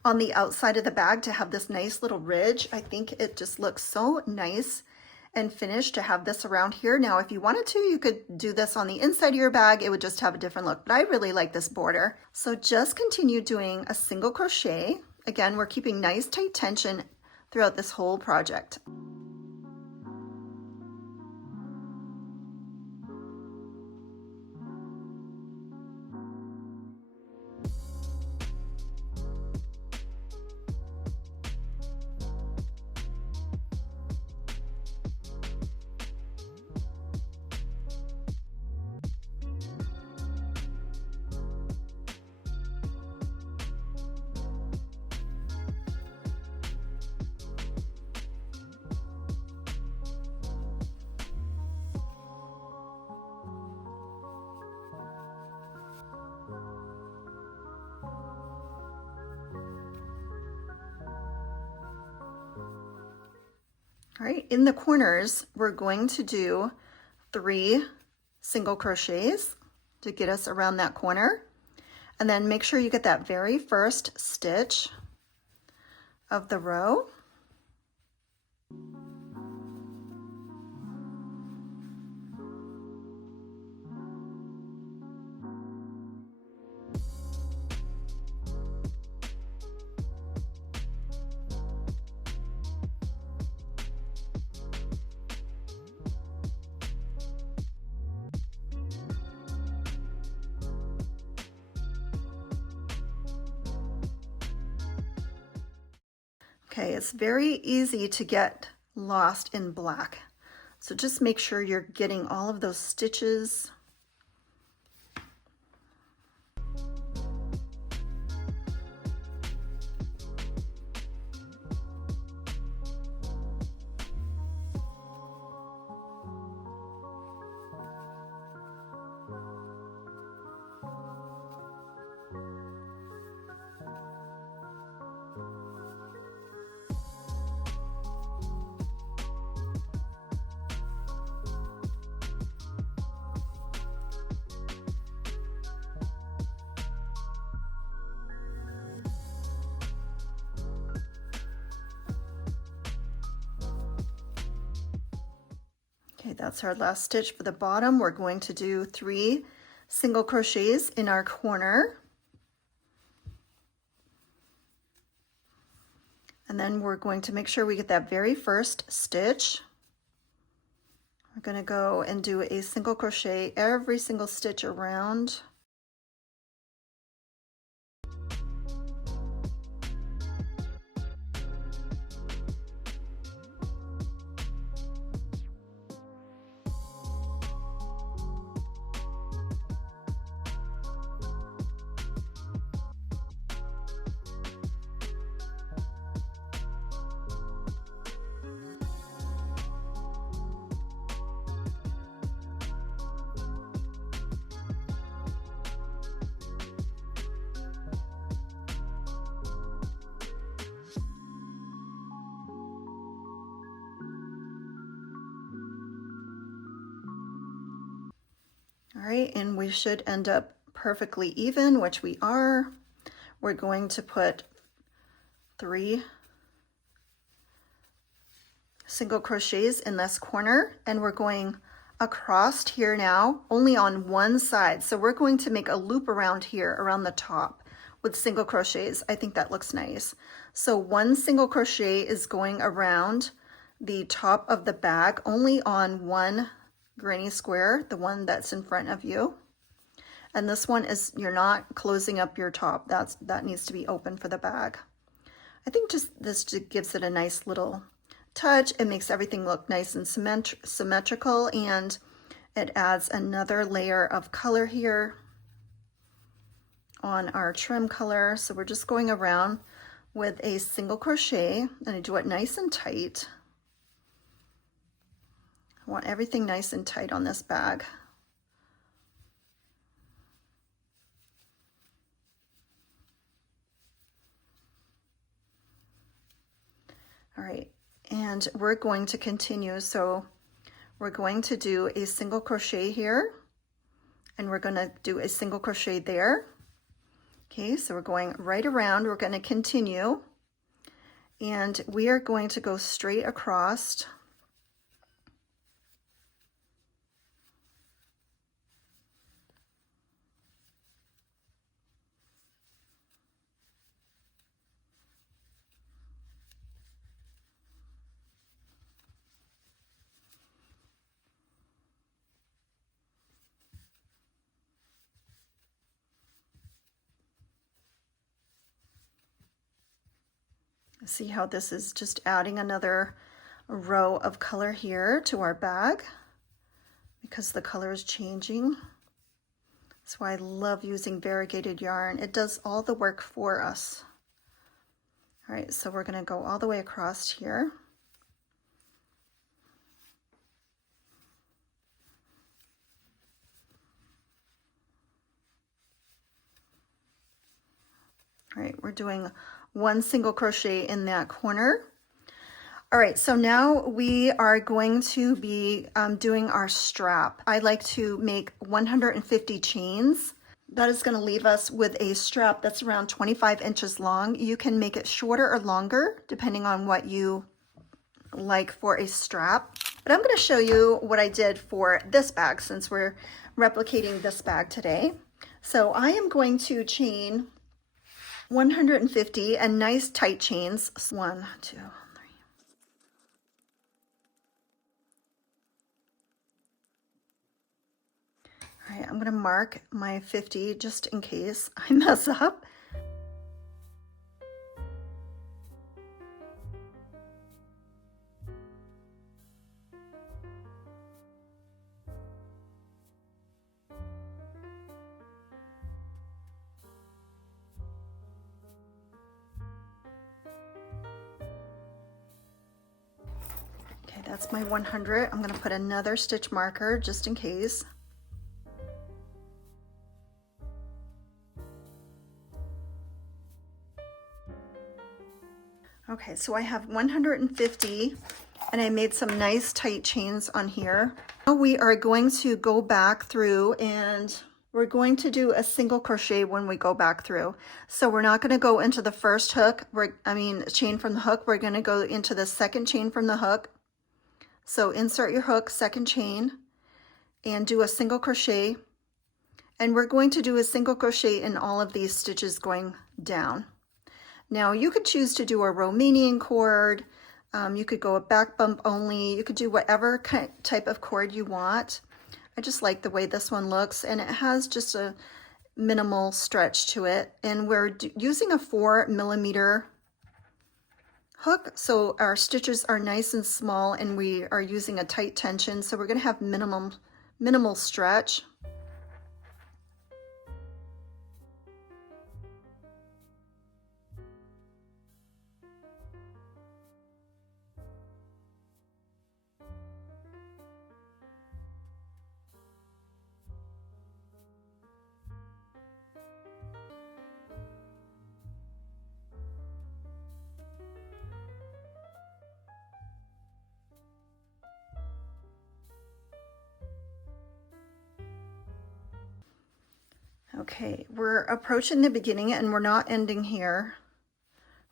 on the outside of the bag to have this nice little ridge. I think it just looks so nice and finished to have this around here. Now, if you wanted to, you could do this on the inside of your bag. It would just have a different look, but I really like this border. So just continue doing a single crochet. Again, we're keeping nice tight tension throughout this whole project. All right, in the corners, we're going to do 3 single crochets to get us around that corner. And then make sure you get that very first stitch of the row. Okay, it's very easy to get lost in black. So just make sure you're getting all of those stitches. Okay, that's our last stitch for the bottom. We're going to do 3 single crochets in our corner. And then we're going to make sure we get that very first stitch. We're going to go and do a single crochet every single stitch around. All right, and we should end up perfectly even, which we are. We're going to put 3 single crochets in this corner, and we're going across here now, only on one side. So we're going to make a loop around here, around the top with single crochets. I think that looks nice. So 1 single crochet is going around the top of the bag, only on one granny square, the one that's in front of you. And this one is, you're not closing up your top. That needs to be open for the bag. I think this just gives it a nice little touch. It makes everything look nice and symmetrical, and it adds another layer of color here on our trim color. So we're just going around with a single crochet, and I do it nice and tight. I want everything nice and tight on this bag. All right, and we're going to continue. So we're going to do a single crochet here, and we're going to do a single crochet there. Okay, so we're going right around. We're going to continue, and we are going to go straight across. See how this is just adding another row of color here to our bag because the color is changing. That's why I love using variegated yarn. It does all the work for us. All right, so we're going to go all the way across here. All right, we're doing 1 single crochet in that corner. All right, so now we are going to be doing our strap. I like to make 150 chains. That is going to leave us with a strap that's around 25 inches long. You can make it shorter or longer depending on what you like for a strap. But I'm going to show you what I did for this bag since we're replicating this bag today. So I am going to chain 150 and nice tight chains. 1, 2, 3. All right, I'm going to mark my 50 just in case I mess up. Okay, that's my 100. I'm going to put another stitch marker just in case. Okay, so I have 150 and I made some nice tight chains on here. Now we are going to go back through and we're going to do a single crochet when we go back through. So we're not going to go into the first hook, chain from the hook. We're going to go into the second chain from the hook, So insert your hook, second chain, and do a single crochet. And we're going to do a single crochet in all of these stitches going down. Now you could choose to do a Romanian cord, you could go a back bump only, you could do whatever type of cord you want. I just like the way this one looks, and it has just a minimal stretch to it. And we're using a 4mm hook, so our stitches are nice and small, and we are using a tight tension, so we're going to have minimal stretch. Okay, we're approaching the beginning and we're not ending here.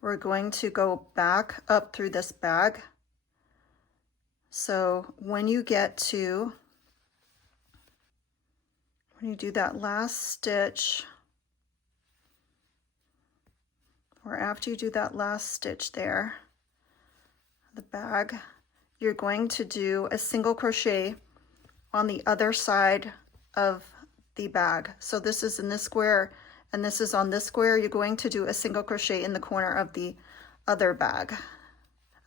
We're going to go back up through this bag. So when you do that last stitch, or after you do that last stitch there, the bag, you're going to do a single crochet on the other side of the bag. So this is in this square and this is on this square. You're going to do a single crochet in the corner of the other bag,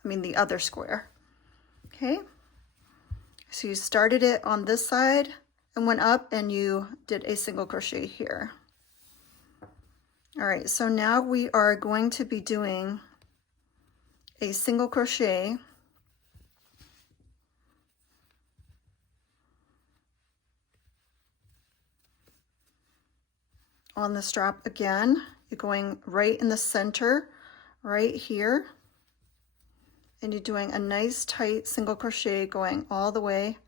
the other square. Okay, so you started it on this side and went up and you did a single crochet here. All right, so now we are going to be doing a single crochet on the strap again. You're going right in the center, right here, and you're doing a nice tight single crochet going all the way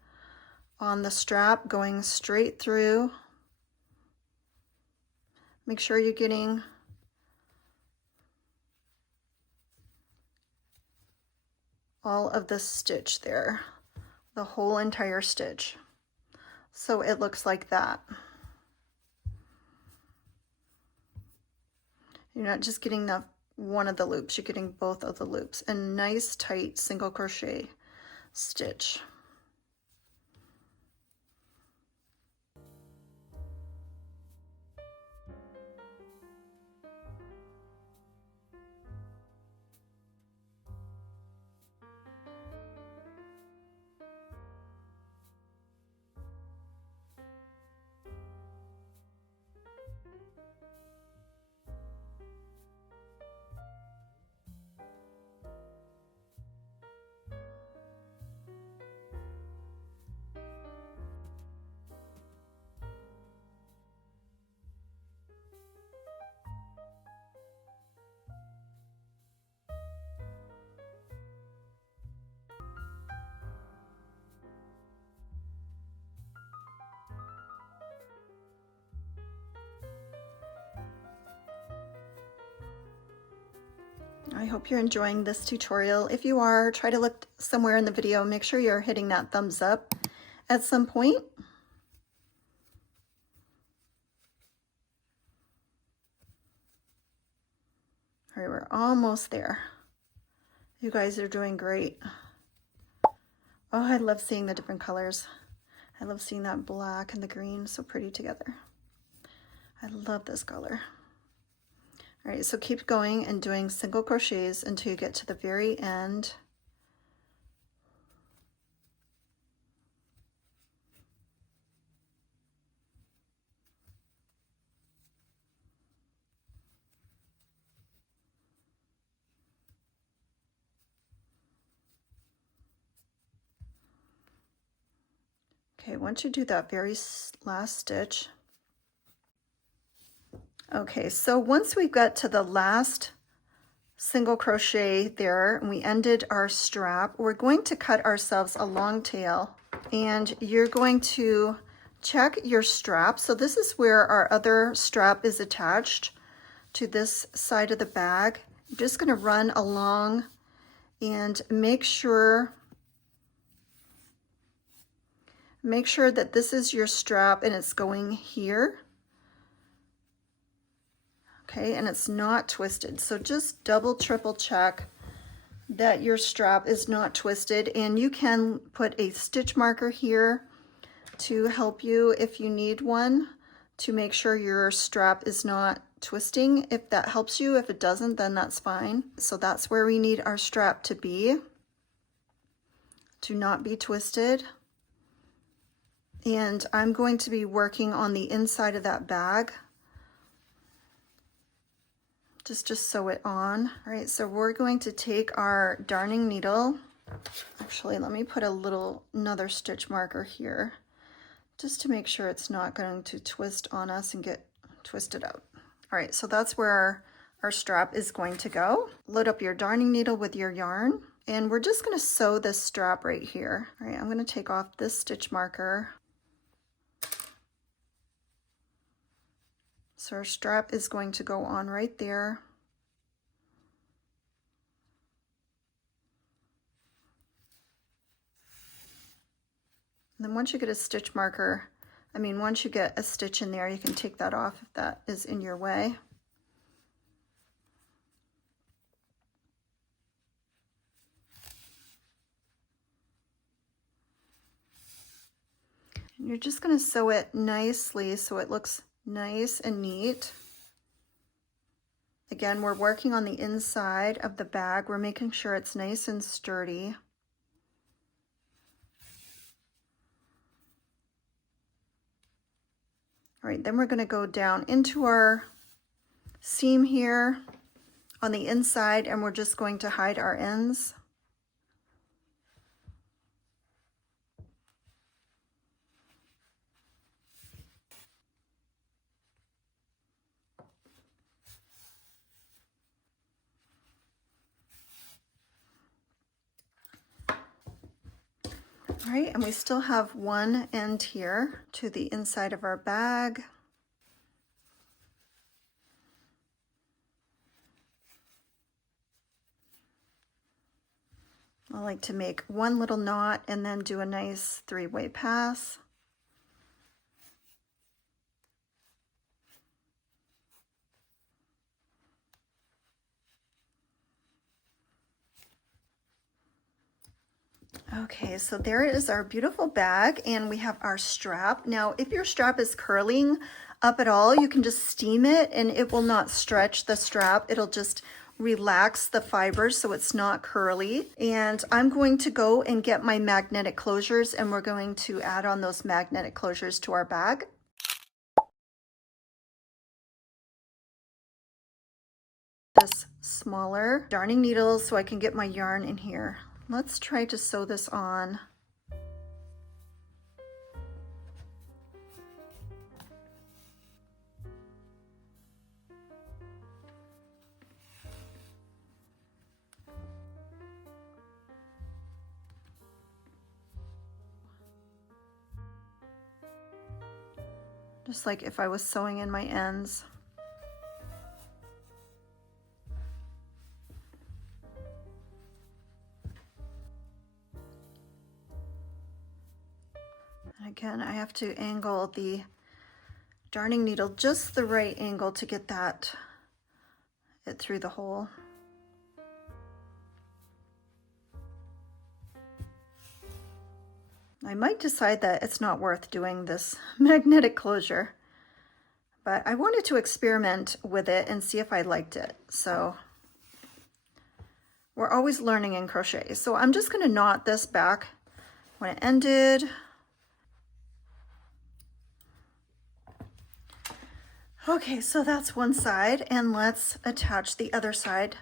on the strap, going straight through. Make sure you're getting all of the stitch there, the whole entire stitch. So it looks like that. You're not just getting one of the loops, you're getting both of the loops. A nice tight single crochet stitch. I hope you're enjoying this tutorial. If you are, try to look somewhere in the video. Make sure you're hitting that thumbs up at some point. All right, we're almost there. You guys are doing great. Oh, I love seeing the different colors. I love seeing that black and the green so pretty together. I love this color. All right, so keep going and doing single crochets until you get to the very end. Okay, once you do that very last stitch. Okay, so once we got to the last single crochet there and we ended our strap, we're going to cut ourselves a long tail, and you're going to check your strap. So this is where our other strap is attached to this side of the bag. I'm just going to run along and make sure make sure that this is your strap and it's going here. Okay, and it's not twisted. So just double, triple check that your strap is not twisted, and you can put a stitch marker here to help you if you need one to make sure your strap is not twisting. If that helps you, if it doesn't, then that's fine. So that's where we need our strap to be, to not be twisted. And I'm going to be working on the inside of that bag. Just sew it on. All right, so we're going to take our darning needle. Actually, let me put another stitch marker here, just to make sure it's not going to twist on us and get twisted out. All right, so that's where our strap is going to go. Load up your darning needle with your yarn, and we're just going to sew this strap right here. All right, I'm going to take off this stitch marker. So our strap is going to go on right there. And then once you get a stitch marker, once you get a stitch in there, you can take that off if that is in your way. And you're just going to sew it nicely so it looks nice and neat. Again, we're working on the inside of the bag. We're making sure it's nice and sturdy. All right, then we're going to go down into our seam here on the inside, and we're just going to hide our ends. All right, and we still have one end here to the inside of our bag. I like to make one little knot and then do a nice three-way pass. Okay, so there is our beautiful bag, and we have our strap. Now, if your strap is curling up at all, you can just steam it and it will not stretch the strap. It'll just relax the fibers so it's not curly. And I'm going to go and get my magnetic closures, and we're going to add on those magnetic closures to our bag. This smaller darning needle so I can get my yarn in here. Let's try to sew this on. Just like if I was sewing in my ends. Again, I have to angle the darning needle just the right angle to get it through the hole. I might decide that it's not worth doing this magnetic closure, but I wanted to experiment with it and see if I liked it. So we're always learning in crochet. So I'm just going to knot this back when it ended. Okay, so that's one side, and let's attach the other side.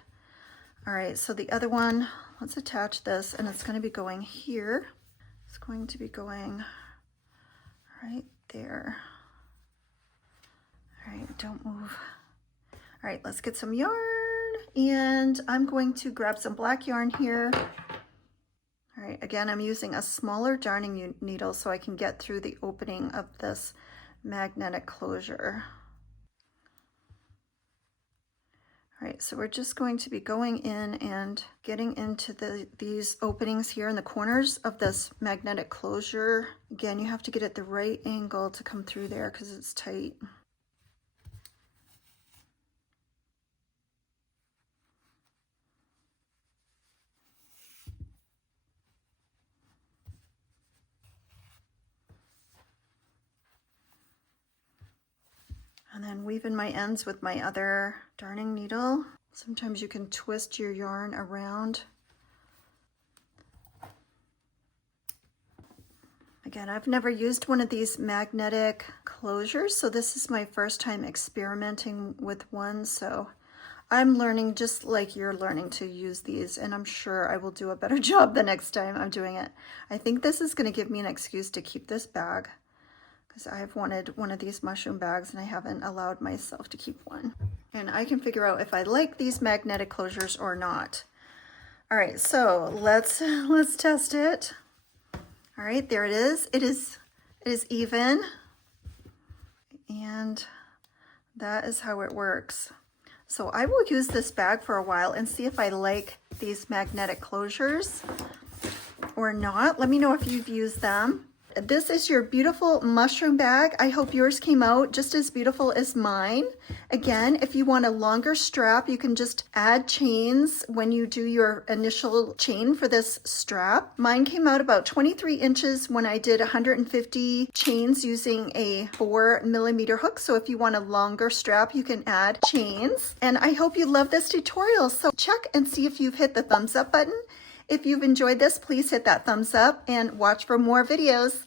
All right, so the other one, let's attach this, and it's going to be going here. It's going to be going right there. All right, don't move. All right, let's get some yarn, and I'm going to grab some black yarn here. All right, again, I'm using a smaller darning needle so I can get through the opening of this magnetic closure. All All right, so we're just going to be going in and getting into these openings here in the corners of this magnetic closure. Again, you have to get at the right angle to come through there because it's tight. And then weave in my ends with my other darning needle. Sometimes you can twist your yarn around. Again, I've never used one of these magnetic closures, so this is my first time experimenting with one. So I'm learning just like you're learning to use these, and I'm sure I will do a better job the next time I'm doing it. I think this is going to give me an excuse to keep this bag, because I've wanted one of these mushroom bags and I haven't allowed myself to keep one. And I can figure out if I like these magnetic closures or not. All right, so let's test it. All right, there it is. It is even. And that is how it works. So I will use this bag for a while and see if I like these magnetic closures or not. Let me know if you've used them. This is your beautiful mushroom bag. I hope yours came out just as beautiful as mine. Again, if you want a longer strap, you can just add chains when you do your initial chain for this strap. Mine came out about 23 inches when I did 150 chains using a 4mm hook. So if you want a longer strap, you can add chains. And I hope you love this tutorial. So check and see if you've hit the thumbs up button. If you've enjoyed this, please hit that thumbs up and watch for more videos.